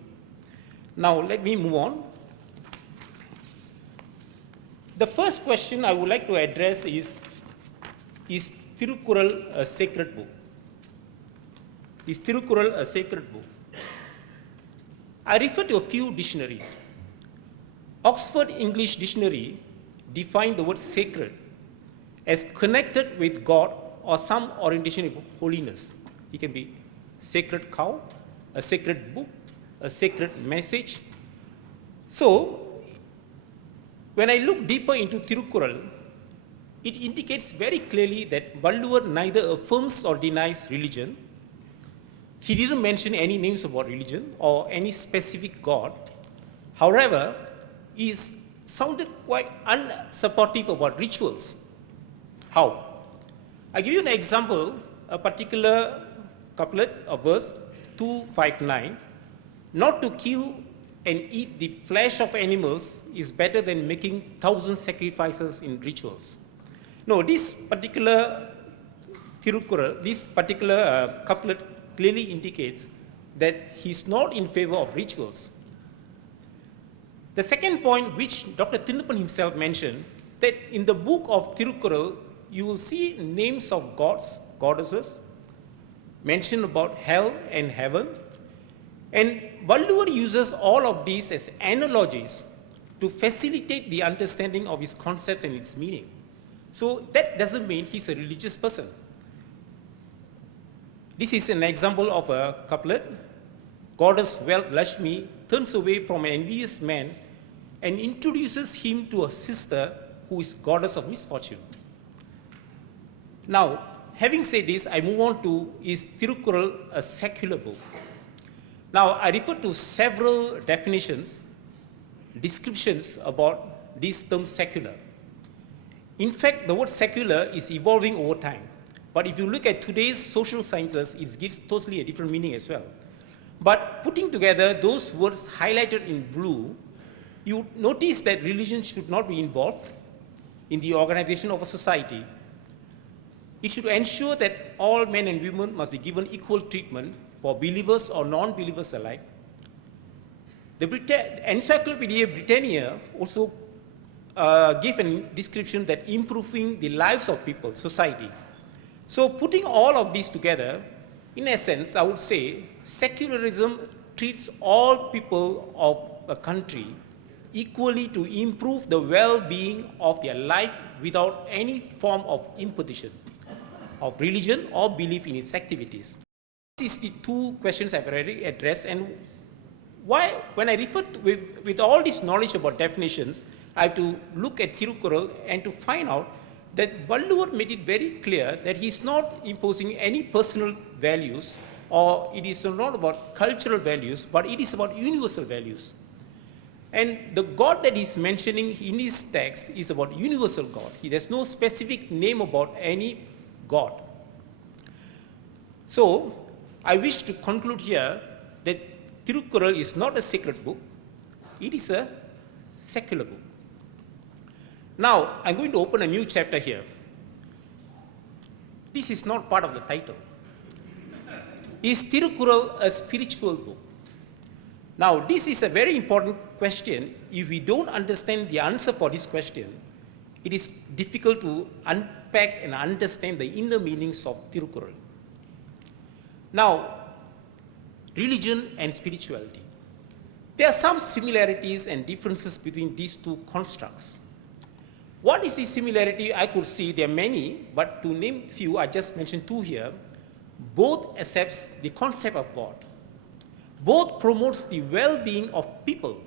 Now, let me move on. The first question I would like to address is Thirukkural a sacred book? Is Thirukkural a sacred book? I refer to a few dictionaries. Oxford English Dictionary defined the word sacred as connected with God or some orientation of holiness. It can be sacred cow, a sacred book, a sacred message. So, when I look deeper into Thirukkural, it indicates very clearly that Valluvar neither affirms or denies religion. He didn't mention any names about religion or any specific God. However, he sounded quite unsupportive about rituals. How? I give you an example, a particular couplet of verse 259. Not to kill and eat the flesh of animals is better than making 1,000 sacrifices in rituals. No, this particular Thirukkural, this particular couplet clearly indicates that he's not in favor of rituals. The second point, which Dr. Tinnapan himself mentioned, that in the book of Thirukkural, you will see names of gods, goddesses, mentioned about hell and heaven. And Valluvar uses all of these as analogies to facilitate the understanding of his concepts and its meaning. So that doesn't mean he's a religious person. This is an example of a couplet. Goddess wealth Lakshmi turns away from an envious man and introduces him to a sister who is goddess of misfortune. Now, having said this, I move on to, is Thirukkural a secular book? Now, I refer to several definitions, descriptions about this term secular. In fact, the word secular is evolving over time. But if you look at today's social sciences, it gives totally a different meaning as well. But putting together those words highlighted in blue, you notice that religion should not be involved in the organization of a society. It should ensure that all men and women must be given equal treatment for believers or non-believers alike. The Encyclopedia Britannia also gave a description that improving the lives of people, society. So putting all of these together, in essence, I would say secularism treats all people of a country equally to improve the well-being of their life without any form of imposition of religion or belief in its activities. These are the two questions I've already addressed, and why, when I refer to, with all this knowledge about definitions, I have to look at Thirukkural and to find out that Valluvar made it very clear that he's not imposing any personal values, or it is not about cultural values, but it is about universal values. And the God that he's mentioning in his text is about universal God. There's no specific name about any God. So, I wish to conclude here that Thirukkural is not a sacred book, it is a secular book. Now, I'm going to open a new chapter here. This is not part of the title. Is Thirukkural a spiritual book? Now, this is a very important question. If we don't understand the answer for this question, it is difficult to unpack and understand the inner meanings of Thirukkural. Now, religion and spirituality. There are some similarities and differences between these two constructs. What is the similarity? I could see there are many, but to name few, I just mentioned two here. Both accepts the concept of God. Both promotes the well-being of people.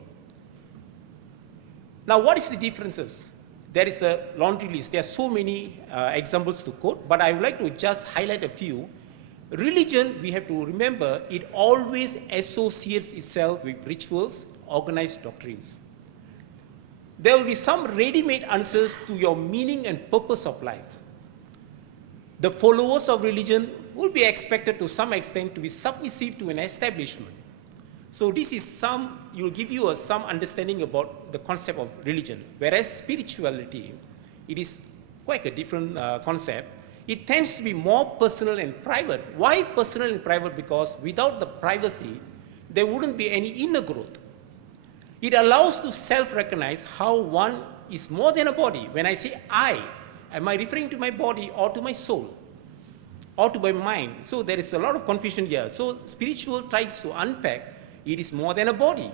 Now, what is the differences? There is a laundry list. There are so many examples to quote, but I would like to just highlight a few. Religion, we have to remember, it always associates itself with rituals, organized doctrines. There will be some ready-made answers to your meaning and purpose of life. The followers of religion will be expected to some extent to be submissive to an establishment. So this is will give you some understanding about the concept of religion. Whereas spirituality, it is quite a different concept. It tends to be more personal and private. Why personal and private? Because without the privacy, there wouldn't be any inner growth. It allows to self-recognize how one is more than a body. When I say I, am I referring to my body or to my soul or to my mind? So there is a lot of confusion here. So spiritual tries to unpack it is more than a body,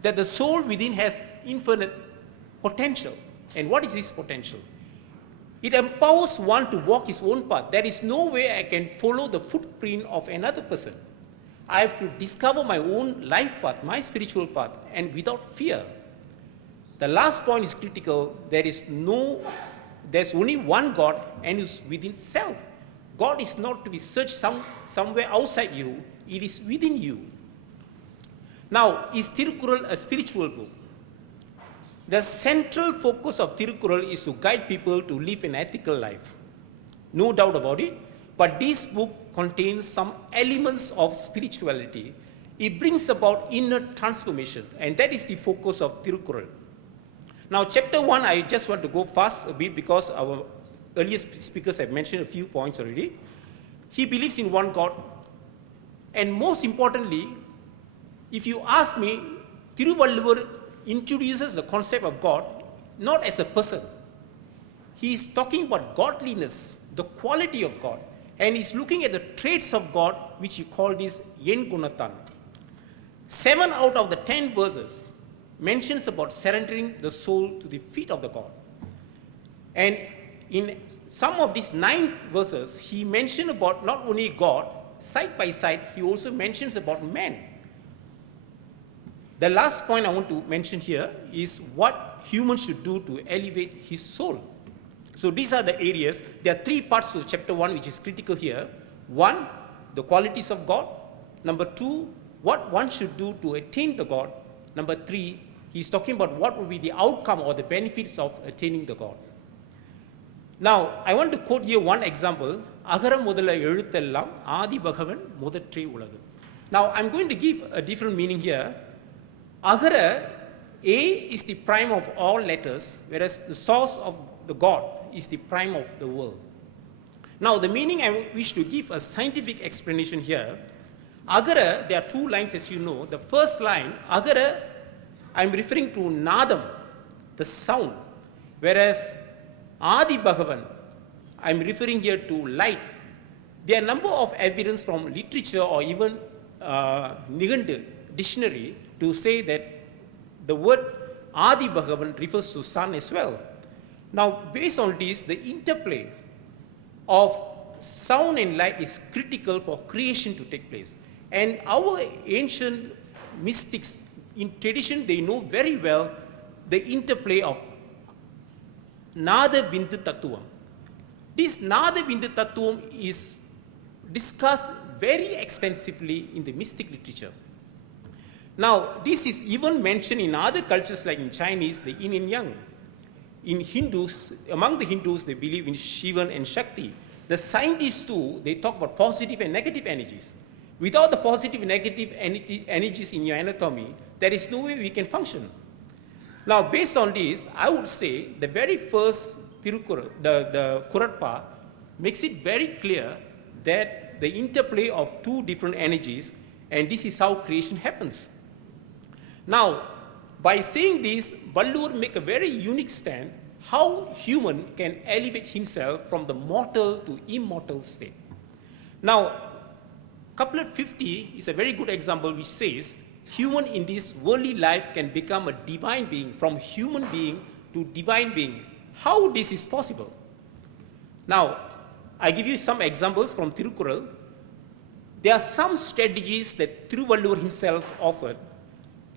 that the soul within has infinite potential. And what is this potential? It empowers one to walk his own path. There is no way I can follow the footprint of another person. I have to discover my own life path, my spiritual path, and without fear. The last point is critical. There's only one God, and it's within self. God is not to be searched somewhere outside you. It is within you. Now, is Thirukkural a spiritual book? The central focus of Thirukkural is to guide people to live an ethical life. No doubt about it. But this book contains some elements of spirituality. It brings about inner transformation, and that is the focus of Thirukkural. Now, chapter 1, I just want to go fast a bit because our earlier speakers have mentioned a few points already. He believes in one God, and most importantly, if you ask me, Thiruvallur introduces the concept of God not as a person. He is talking about godliness, the quality of God, and he's looking at the traits of God, which he called this Yen Gunatan. 7 out of the 10 verses mentions about surrendering the soul to the feet of the God. And in some of these 9 verses, he mentioned about not only God, side by side, he also mentions about man. The last point I want to mention here is what humans should do to elevate his soul. So these are the areas. There are 3 parts to chapter 1 which is critical here. 1, the qualities of God. Number 2, what one should do to attain the God. Number 3, he's talking about what will be the outcome or the benefits of attaining the God. Now, I want to quote here one example. Agara mudala eluthellam Adi Bhagavan mudattrai ulagam. Now, I'm going to give a different meaning here. Agara, A is the prime of all letters, whereas the source of the God is the prime of the world. Now, the meaning I wish to give a scientific explanation here. Agara, there are 2 lines as you know. The first line, Agara, I'm referring to Nadam, the sound, whereas Adi Bhagavan, I'm referring here to light. There are a number of evidence from literature or even Niganda dictionary to say that the word Adi Bhagavan refers to sun as well. Now, based on this, the interplay of sound and light is critical for creation to take place. And our ancient mystics in tradition, they know very well the interplay of Nada Vindu Tattvam. This Nada Vindu Tattvam is discussed very extensively in the mystic literature. Now, this is even mentioned in other cultures like in Chinese, the yin and yang. In Hindus, among the Hindus, they believe in Shivan and Shakti. The scientists too, they talk about positive and negative energies. Without the positive and negative energies in your anatomy, there is no way we can function. Now, based on this, I would say the very first Thirukkural, the Kuratpa, makes it very clear that the interplay of 2 different energies, and this is how creation happens. Now, by saying this, Vallur make a very unique stand how human can elevate himself from the mortal to immortal state. Now, couplet 50 is a very good example which says, human in this worldly life can become a divine being, from human being to divine being. How this is possible? Now, I give you some examples from Thirukkural. There are some strategies that Thiruvallur himself offered.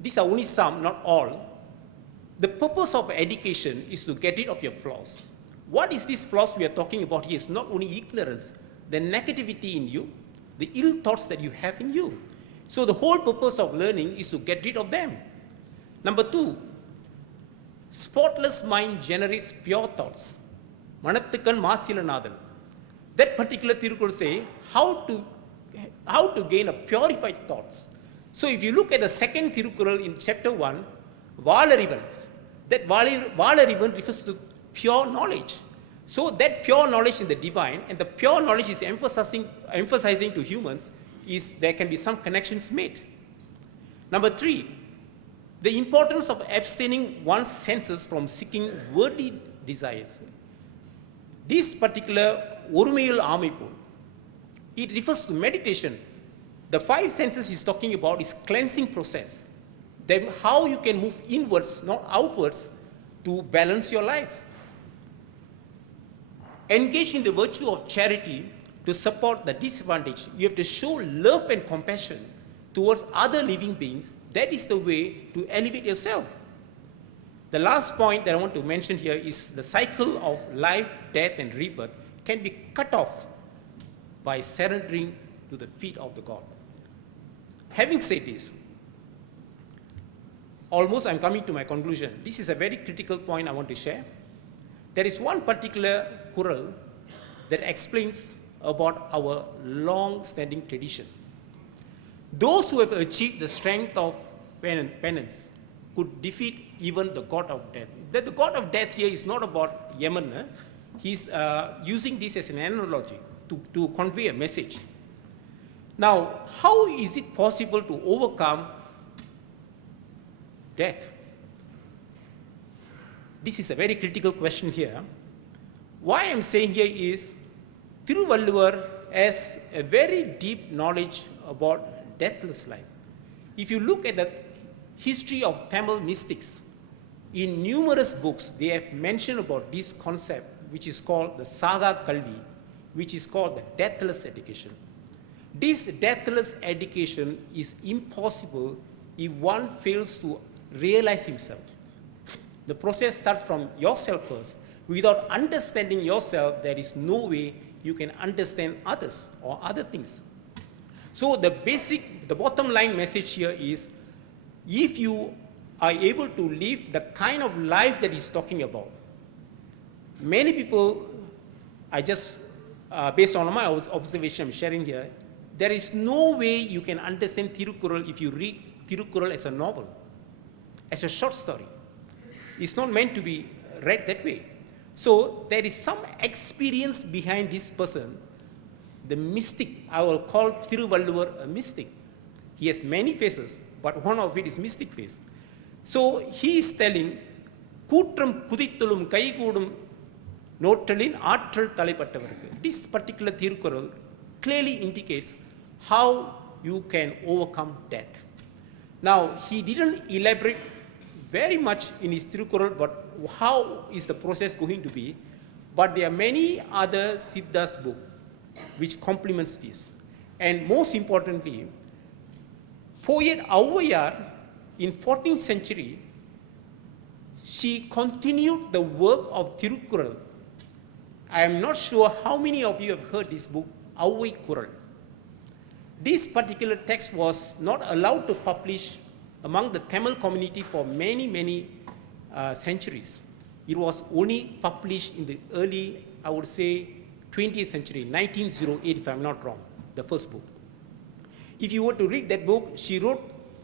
These are only some, not all. The purpose of education is to get rid of your flaws. What is these flaws we are talking about here? Is not only ignorance, the negativity in you, the ill thoughts that you have in you. So the whole purpose of learning is to get rid of them. Number 2, spotless mind generates pure thoughts. Manattukkan Masilanadal. That particular Thirukkural say how to gain a purified thoughts. So if you look at the second Thirukkural in chapter 1, Valarivan, that Valarivan refers to pure knowledge. So that pure knowledge in the divine, and the pure knowledge is emphasizing to humans, is there can be some connections made. Number 3, the importance of abstaining one's senses from seeking worldly desires. This particular Orumeyil Amipu, it refers to meditation. The 5 senses he's talking about is cleansing process. Then how you can move inwards, not outwards, to balance your life. Engage in the virtue of charity to support the disadvantaged. You have to show love and compassion towards other living beings. That is the way to elevate yourself. The last point that I want to mention here is the cycle of life, death, and rebirth can be cut off by surrendering to the feet of the God. Having said this, almost I'm coming to my conclusion. This is a very critical point I want to share. There is one particular Kural that explains about our long-standing tradition. Those who have achieved the strength of penance could defeat even the god of death. The god of death here is not about Yemen. He's using this as an analogy to convey a message. Now, how is it possible to overcome death? This is a very critical question here. Why I'm saying here is Thiruvallur has a very deep knowledge about deathless life. If you look at the history of Tamil mystics, in numerous books they have mentioned about this concept, which is called the Saga Kalvi, which is called the deathless education. This deathless education is impossible if one fails to realize himself. The process starts from yourself first. Without understanding yourself, there is no way you can understand others or other things. So the bottom line message here is, if you are able to live the kind of life that he's talking about, many people, based on my observation I'm sharing here, there is no way you can understand Thirukkural if you read Thirukkural as a novel, as a short story. It's not meant to be read that way. So there is some experience behind this person, the mystic. I will call Thiruvallur a mystic. He has many faces, but one of it is mystic face. So he is telling, Kutram Kuditulum Kaigudum Notalin Artral Talipattavarku. This particular Thirukkural clearly indicates how you can overcome death. Now, he didn't elaborate very much in his Thirukkural, but how is the process going to be? But there are many other Siddha's books which complements this. And most importantly, poet Auvayar in 14th century, she continued the work of Thirukkural. I am not sure how many of you have heard this book, Auvai Kural. This particular text was not allowed to publish among the Tamil community for many centuries. It was only published in the early, I would say, 20th century, 1908 if I'm not wrong, the first book. If you were to read that book, she wrote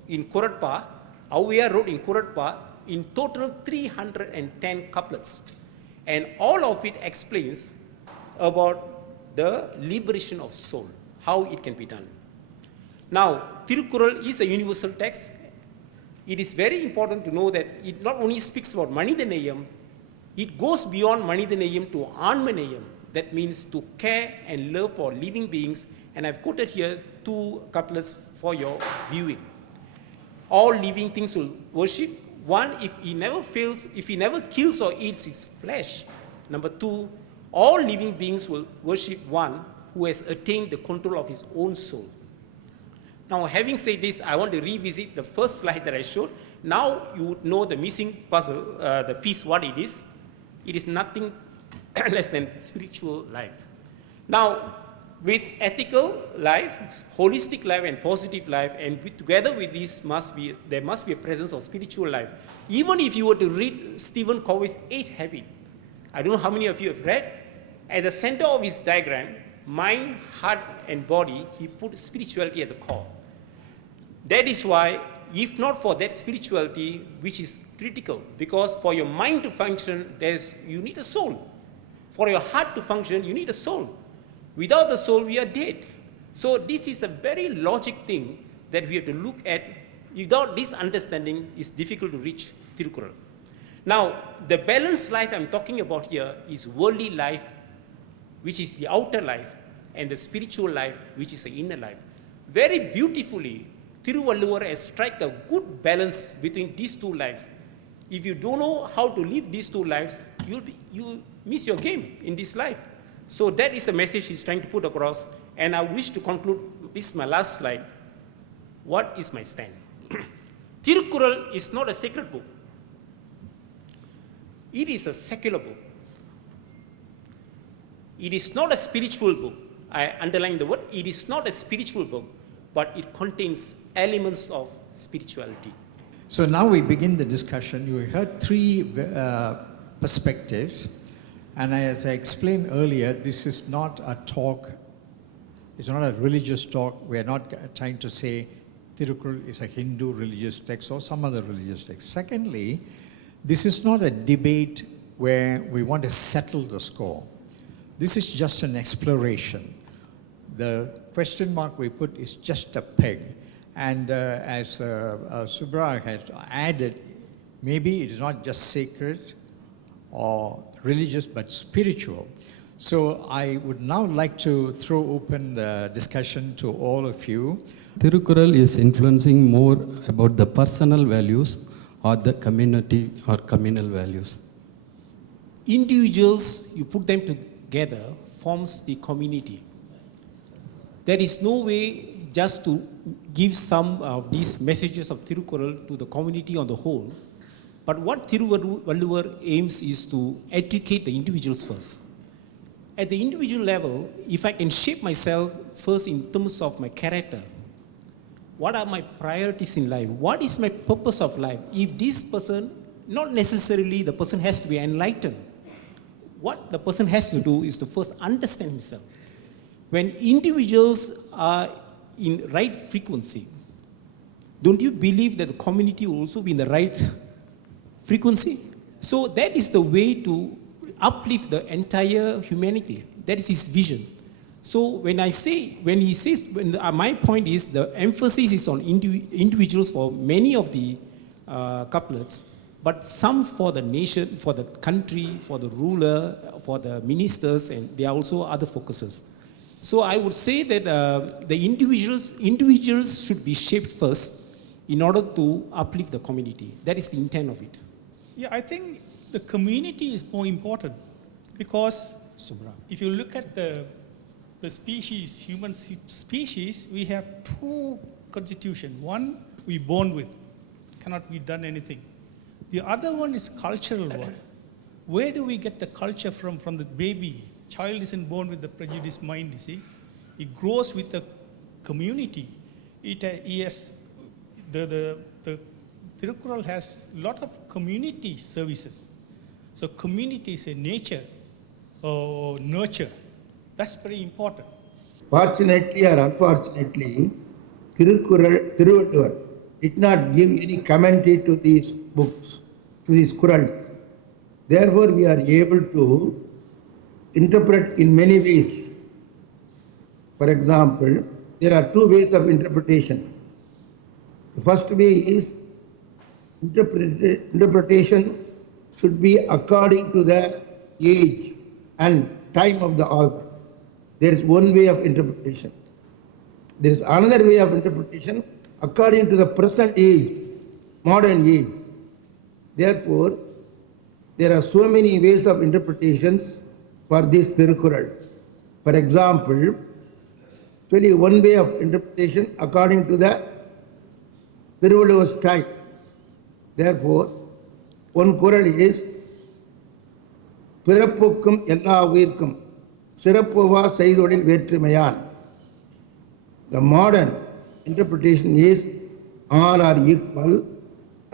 in Kuratpa, Auvayar wrote in Kuratpa, in total 310 couplets. And all of it explains about the liberation of soul, how it can be done. Now, Thirukkural is a universal text. it is very important to know that it not only speaks about Manidaneyam, it goes beyond Manidaneyam to Anmaneyam. That means to care and love for living beings. And I've quoted here 2 couplets for your viewing. All living things will worship. 1, if he never kills or eats his flesh. Number 2, all living beings will worship one who has attained the control of his own soul. Now, having said this, I want to revisit the first slide that I showed. Now you would know the missing puzzle, the piece, what it is. It is nothing less than spiritual life. Now, with ethical life, holistic life, and positive life, and together with this there must be a presence of spiritual life. Even if you were to read Stephen Covey's 8 Habits, I don't know how many of you have read, at the center of his diagram, mind, heart, and body, he put spirituality at the core. That is why, if not for that spirituality, which is critical, because for your mind to function, you need a soul. For your heart to function, you need a soul. Without the soul, we are dead. So this is a very logic thing that we have to look at. Without this understanding, it's difficult to reach Thirukkural. Now, the balanced life I'm talking about here is worldly life, which is the outer life, and the spiritual life, which is the inner life. Very beautifully, Thiruvallur has struck a good balance between these 2 lives. If you don't know how to live these 2 lives, you'll miss your game in this life. So that is the message he's trying to put across. And I wish to conclude, this is my last slide. What is my stand? Thirukkural is not a sacred book. It is a secular book. It is not a spiritual book. I underline the word. It is not a spiritual book, but it contains elements of spirituality. So now we begin the discussion. You heard 3 perspectives. And as I explained earlier, this is not a talk, it's not a religious talk. We're not trying to say Thirukkural is a Hindu religious text or some other religious text. Secondly, this is not a debate where we want to settle the score. This is just an exploration. The question mark we put is just a peg. And as Subra has added, maybe it is not just sacred or religious, but spiritual. So I would now like to throw open the discussion to all of you. Thirukkural is influencing more about the personal values or the community or communal values. Individuals, you put them together, forms the community. There is no way just to give some of these messages of Thirukkural to the community on the whole. But what Thiruvallur aims is to educate the individuals first. At the individual level, if I can shape myself first in terms of my character, what are my priorities in life? What is my purpose of life? If this person, not necessarily the person has to be enlightened. What the person has to do is to first understand himself. When individuals are in right frequency, don't you believe that the community will also be in the right frequency? So that is the way to uplift the entire humanity. That is his vision. So my point is the emphasis is on individuals for many of the couplets, but some for the nation, for the country, for the ruler, for the ministers, and there are also other focuses. So I would say that the individuals should be shaped first in order to uplift the community. That is the intent of it. Yeah, I think the community is more important because if you look at the species, human species, we have 2 constitutions. One, we're born with, cannot be done anything. The other one is cultural one. Where do we get the culture from the baby? Child isn't born with the prejudiced mind, you see. It grows with the community. The Thirukkural has a lot of community services. So community is a nature or nurture. That's very important. Fortunately or unfortunately, Thiruvallur did not give any commentary to these books, to these Kurals. Therefore, we are able to interpret in many ways. For example, there are 2 ways of interpretation. The first way is interpretation should be according to the age and time of the author. There is one way of interpretation. There is another way of interpretation according to the present age, modern age. Therefore, there are so many ways of interpretations for this Thirukkural. For example, only one way of interpretation according to the Thiruvallur's time. Therefore, one Kural is பிறப்புக்கும் எல்லா உயிர்க்கும் சிறப்புவா செய்தொழில் வேற்றுமையான். The modern interpretation is all are equal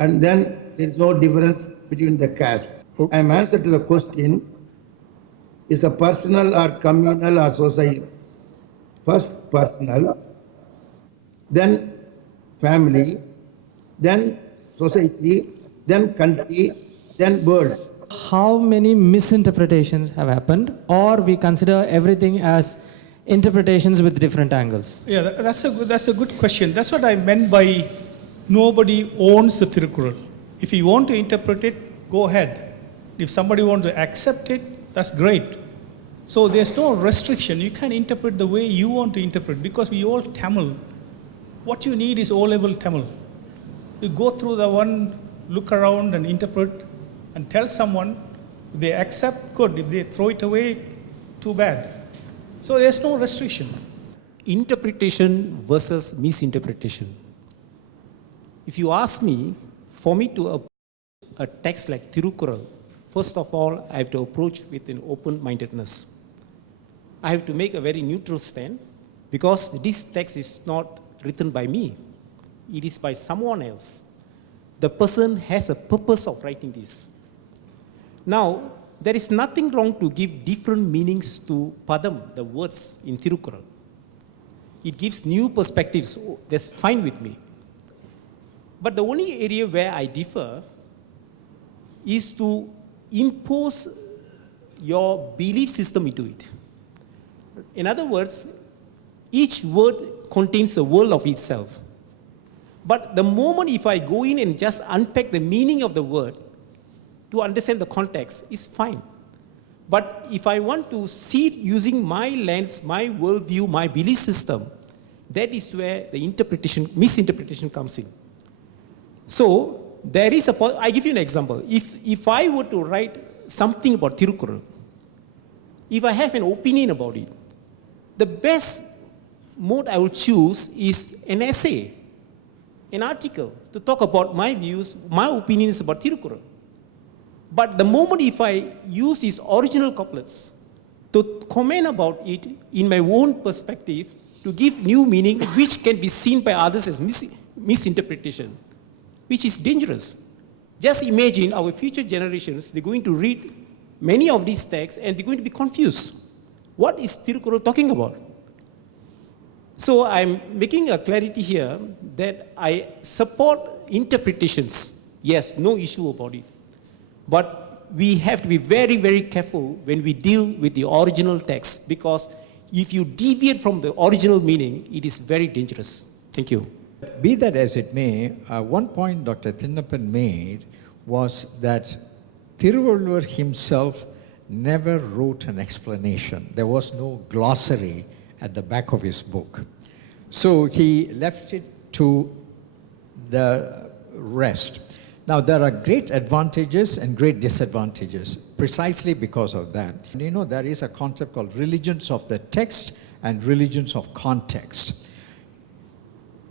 and then there is no difference between the castes. I am answer to the question, is a personal or communal or social? First personal, then family, then society, then country, then world. How many misinterpretations have happened, or we consider everything as interpretations with different angles? Yeah, that's a good question. That's what I meant by nobody owns the Thirukkural. If you want to interpret it, go ahead. If somebody wants to accept it, that's great. So there's no restriction. You can interpret the way you want to interpret, because we all Tamil. What you need is O-level Tamil. You go through the one, look around and interpret and tell someone. If they accept, good. If they throw it away, too bad. So there's no restriction. Interpretation versus misinterpretation. If you ask me, for me to approach a text like Thirukkural, first of all, I have to approach with an open-mindedness. I have to make a very neutral stand, because this text is not written by me. It is by someone else. The person has a purpose of writing this. Now, there is nothing wrong to give different meanings to Padam, the words in Thirukkural. It gives new perspectives. That's fine with me. But the only area where I differ is to impose your belief system into it. In other words, each word contains a world of itself. But the moment if I go in and just unpack the meaning of the word to understand the context, is fine. But if I want to see it using my lens, my worldview, my belief system, that is where the misinterpretation comes in. So, there is I give you an example. If I were to write something about Thirukkural, if I have an opinion about it, the best mode I will choose is an essay, an article, to talk about my views, my opinions about Thirukkural. But the moment if I use his original couplets to comment about it in my own perspective, to give new meaning which can be seen by others as misinterpretation, which is dangerous. Just imagine our future generations, they're going to read many of these texts and they're going to be confused. What is Thirukkural talking about? So I'm making a clarity here that I support interpretations. Yes, no issue about it. But we have to be very, very careful when we deal with the original text, because if you deviate from the original meaning, it is very dangerous. Thank you. Be that as it may, one point Dr. Thinnappan made was that Thiruvallur himself never wrote an explanation. There was no glossary at the back of his book. So he left it to the rest. Now, there are great advantages and great disadvantages precisely because of that. And you know, there is a concept called religions of the text and religions of context.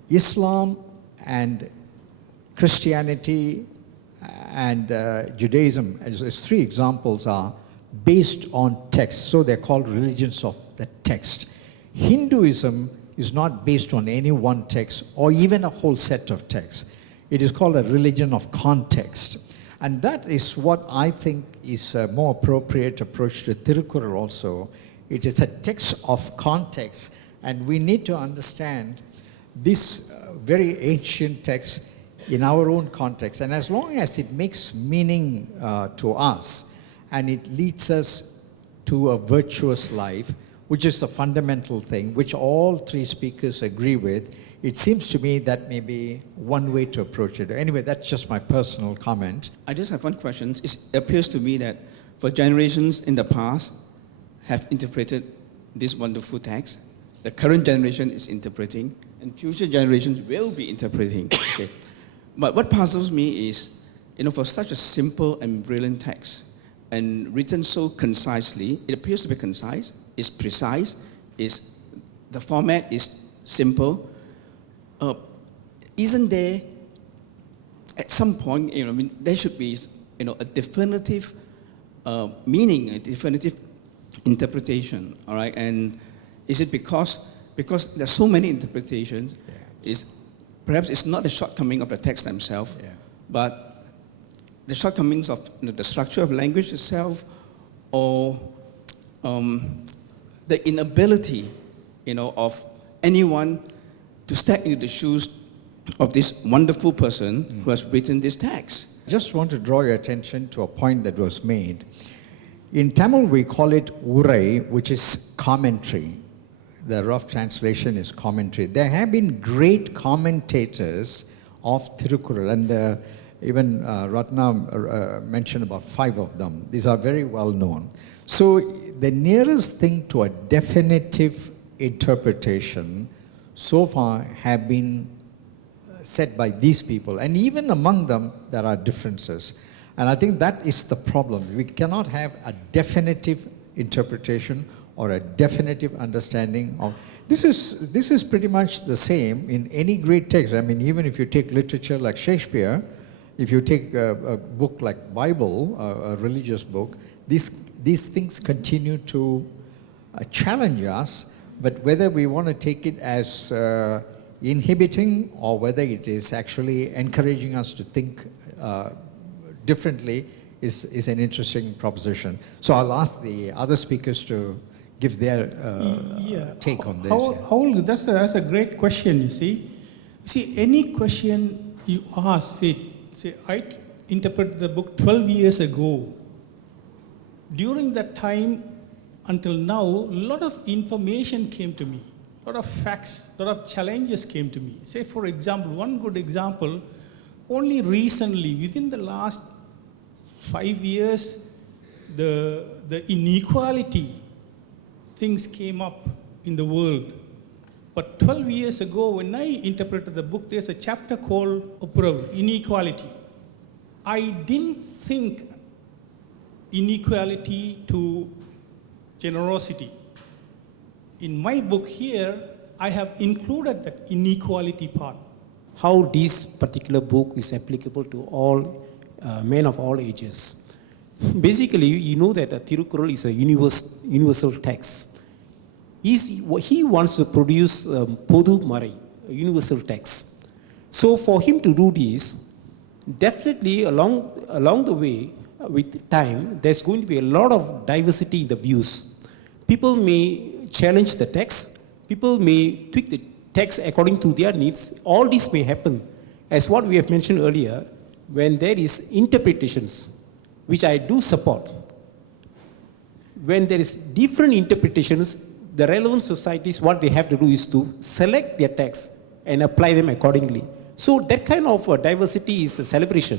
Islam and Christianity and Judaism, as three examples, are based on text. So they're called religions of the text. Hinduism is not based on any one text or even a whole set of texts. It is called a religion of context. And that is what I think is a more appropriate approach to Thirukkural also. It is a text of context, and we need to understand this very ancient text in our own context. And as long as it makes meaning to us and it leads us to a virtuous life, which is the fundamental thing, which all three speakers agree with, It seems to me that may be one way to approach it. Anyway, that's just my personal comment. I just have one question. It appears to me that for generations in the past have interpreted this wonderful text, the current generation is interpreting, and future generations will be interpreting. Okay. But what puzzles me is, for such a simple and brilliant text, and written so concisely, it appears to be concise, it's precise, the format is simple. Isn't there, at some point, there should be, a definitive meaning, a definitive interpretation, all right? And is it because there's so many interpretations, perhaps it's not the shortcoming of the text themselves, but the shortcomings of the structure of language itself, or the inability, of anyone to step into the shoes of this wonderful person who has written this text. Just want to draw your attention to a point that was made. In Tamil, we call it urai, which is commentary. The rough translation is commentary. There have been great commentators of Thirukkural, and even Ratna mentioned about 5 of them. These are very well known. So the nearest thing to a definitive interpretation so far have been said by these people, and even among them there are differences. And I think that is the problem. We cannot have a definitive interpretation or a definitive understanding of this is pretty much the same in any great text. I mean, even if you take literature like Shakespeare, if you take a book like Bible, a religious book, these things continue to challenge us, but whether we want to take it as inhibiting or whether it is actually encouraging us to think differently is an interesting proposition. So I'll ask the other speakers to give their take on this. That's a great question, you see. See, any question you ask, say, I interpreted the book 12 years ago. During that time until now, a lot of information came to me, a lot of facts, a lot of challenges came to me. Say, for example, one good example, only recently, within the last 5 years, the inequality things came up in the world. But 12 years ago, when I interpreted the book, there's a chapter called Uprav, inequality. I didn't think inequality to generosity. In my book here, I have included that inequality part. How this particular book is applicable to all men of all ages. Basically, you know that Thirukkural is a universal text. He wants to produce Podu Marai, a universal text. So for him to do this, definitely along the way, with time, there's going to be a lot of diversity in the views. People may challenge the text. People may tweak the text according to their needs. All this may happen. As what we have mentioned earlier, when there is interpretations, which I do support, when there is different interpretations, the relevant societies, what they have to do is to select their text and apply them accordingly. So that kind of diversity is a celebration.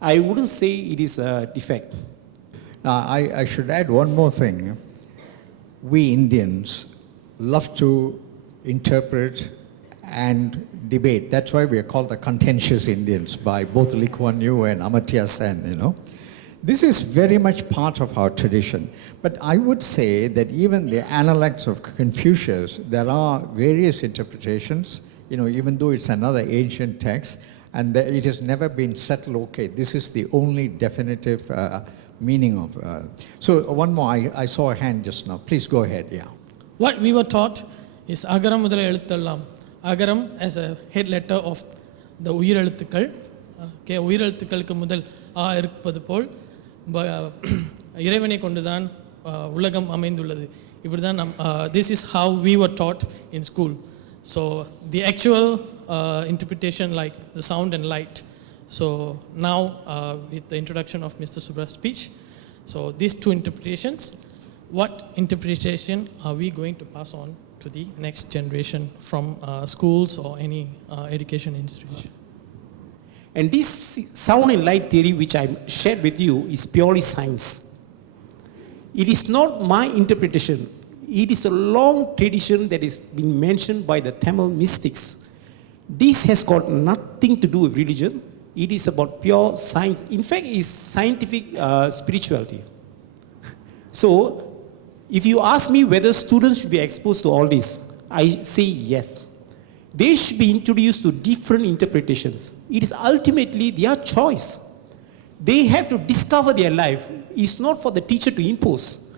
I wouldn't say it is a defect. Now, I should add one more thing. We Indians love to interpret and debate. That's why we are called the contentious Indians by both Lee Kuan Yew and Amartya Sen, This is very much part of our tradition. But I would say that even the Analects of Confucius, there are various interpretations, even though it's another ancient text, and it has never been settled, okay, this is the only definitive meaning of. So one more, I saw a hand just now. Please go ahead, yeah. What we were taught is Agaram Mudala Eluthallam. Agaram as a head letter of the Uyireluthukkal. Okay, Uyireluthukalukku Mudal A irupadu pol இறைவனை கொண்டுதான் உலகம் அமைந்துள்ளது. இப்படிதான் this is how we were taught in school. So the actual interpretation, like the sound and light. So now with the introduction of Mr. Subra's speech, so these two interpretations, what interpretation are we going to pass on to to the next generation from schools or any education institution. And this sound and light theory which I shared with you is purely science. It is not my interpretation. It is a long tradition that is been mentioned by the Tamil mystics. This has got nothing to do with religion. It is about pure science. In fact, it's scientific spirituality. So, if you ask me whether students should be exposed to all this, I say yes. They should be introduced to different interpretations. It is ultimately their choice. They have to discover their life. It's not for the teacher to impose.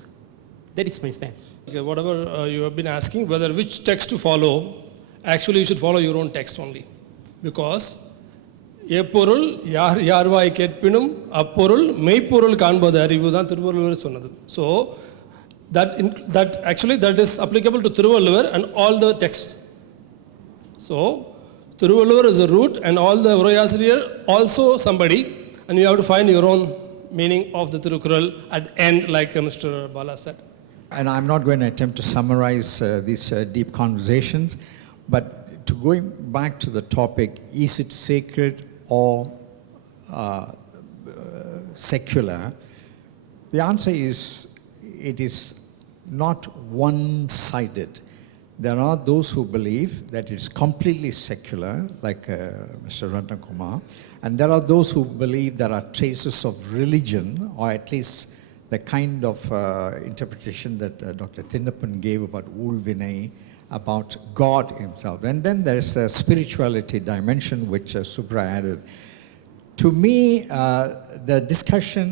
That is my stand. Okay, whatever you have been asking, whether which text to follow, actually you should follow your own text only. Because எப்பொருள் யார் யார்வாய் கேட்பினும் அப்பொருள் மெய்ப்பொருள் காண்பது அறிவு தான் திருவள்ளுவர் சொன்னது. So that actually that is applicable to Thiruvallur and all the text. So Thiruvallur is a root and all the Urayasiriyar also somebody, and you have to find your own meaning of the Thirukkural at the end, like Mr. Bala said. And I'm not going to attempt to summarize these deep conversations, but to going back to the topic, is it sacred or secular? The answer is, it is not one-sided. There are those who believe that it's completely secular, like Mr. Ratnakumar, and there are those who believe there are traces of religion, or at least the kind of interpretation that Dr. Thinnappan gave about Ulvinay, about God himself. And then there's a spirituality dimension which Subra added. To me, the discussion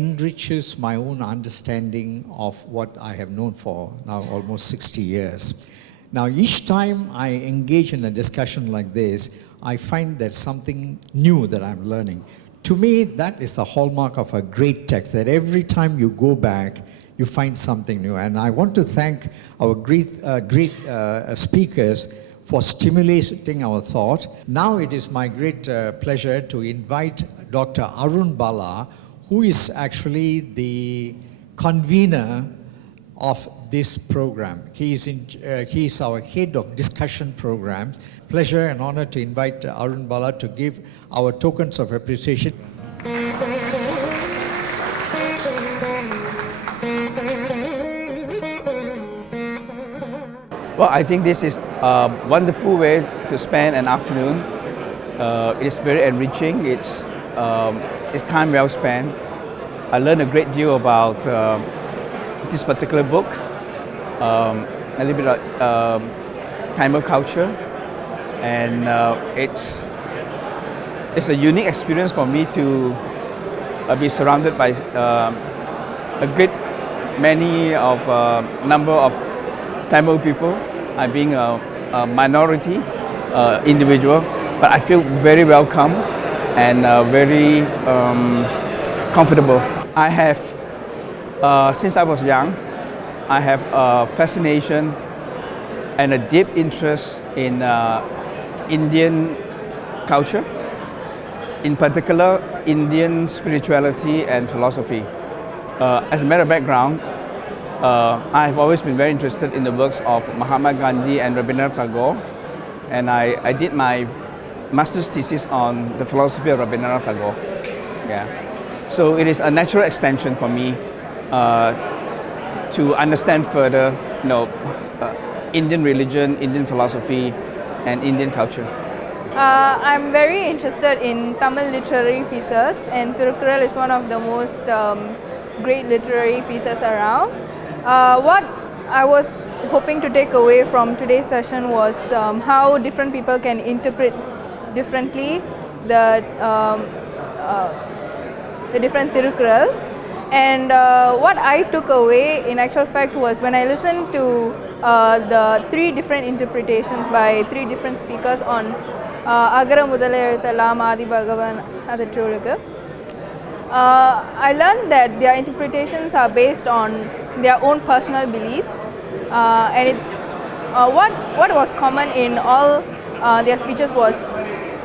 enriches my own understanding of what I have known for now almost 60 years. Now, each time I engage in a discussion like this, I find there's something new that I'm learning. To me, that is the hallmark of a great text, that every time you go back, you find something new. And I want to thank our great speakers for stimulating our thought. Now it is my great pleasure to invite Dr. Arun Bala, who is actually the convener of this program. He is our head of discussion programs. Pleasure and honor to invite Arun Bala to give our tokens of appreciation. Well, I think this is a wonderful way to spend an afternoon. It's very enriching. It's time well spent. I learned a great deal about this particular book, a little bit of Tamil culture, and it's a unique experience for me to be surrounded by a great many of number of Tamil people. I'm being a minority individual, but I feel very welcome and very comfortable. I have, since I was young, I have a fascination and a deep interest in Indian culture, in particular Indian spirituality and philosophy. As a matter of background, I have always been very interested in the works of Mahatma Gandhi and Rabindranath Tagore, and I did my master's thesis on the philosophy of Rabindranath Tagore. Yeah. So it is a natural extension for me to understand further, Indian religion, Indian philosophy, and Indian culture. I'm very interested in Tamil literary pieces, and Thirukkural is one of the most great literary pieces around. What I was hoping to take away from today's session was how different people can interpret differently the different Thirukkurals. And what I took away in actual fact was when I listened to the three different interpretations by three different speakers on Agara Mudala Ezhuthellam Adi Bhagavan Adatholukku. I learned that their interpretations are based on their own personal beliefs, and it's what was common in all their speeches was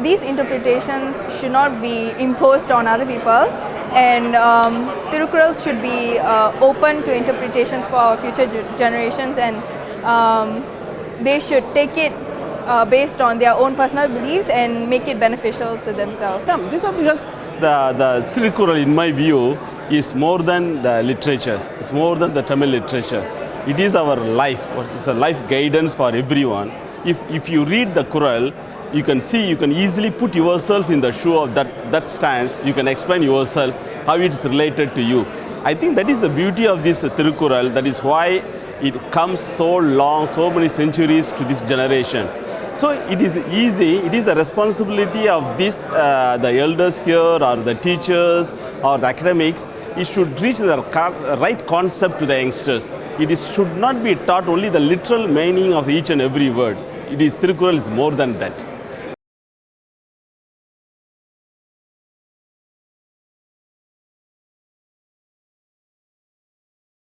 these interpretations should not be imposed on other people, and Thirukkurals should be open to interpretations for our future generations, and they should take it based on their own personal beliefs and make it beneficial to themselves. Yeah, this is because the Thirukkural, in my view, is more than the literature. It's more than the Tamil literature. It is our life. It's a life guidance for everyone. If you read the Kural, you can see, you can easily put yourself in the shoe of that stance. You can explain yourself how it's related to you. I think that is the beauty of this Thirukkural. That is why it comes so long, so many centuries to this generation. So it is easy, it is the responsibility of this, the elders here or the teachers or the academics. It should reach the right concept to the youngsters. Should not be taught only the literal meaning of each and every word. Thirukkural is more than that.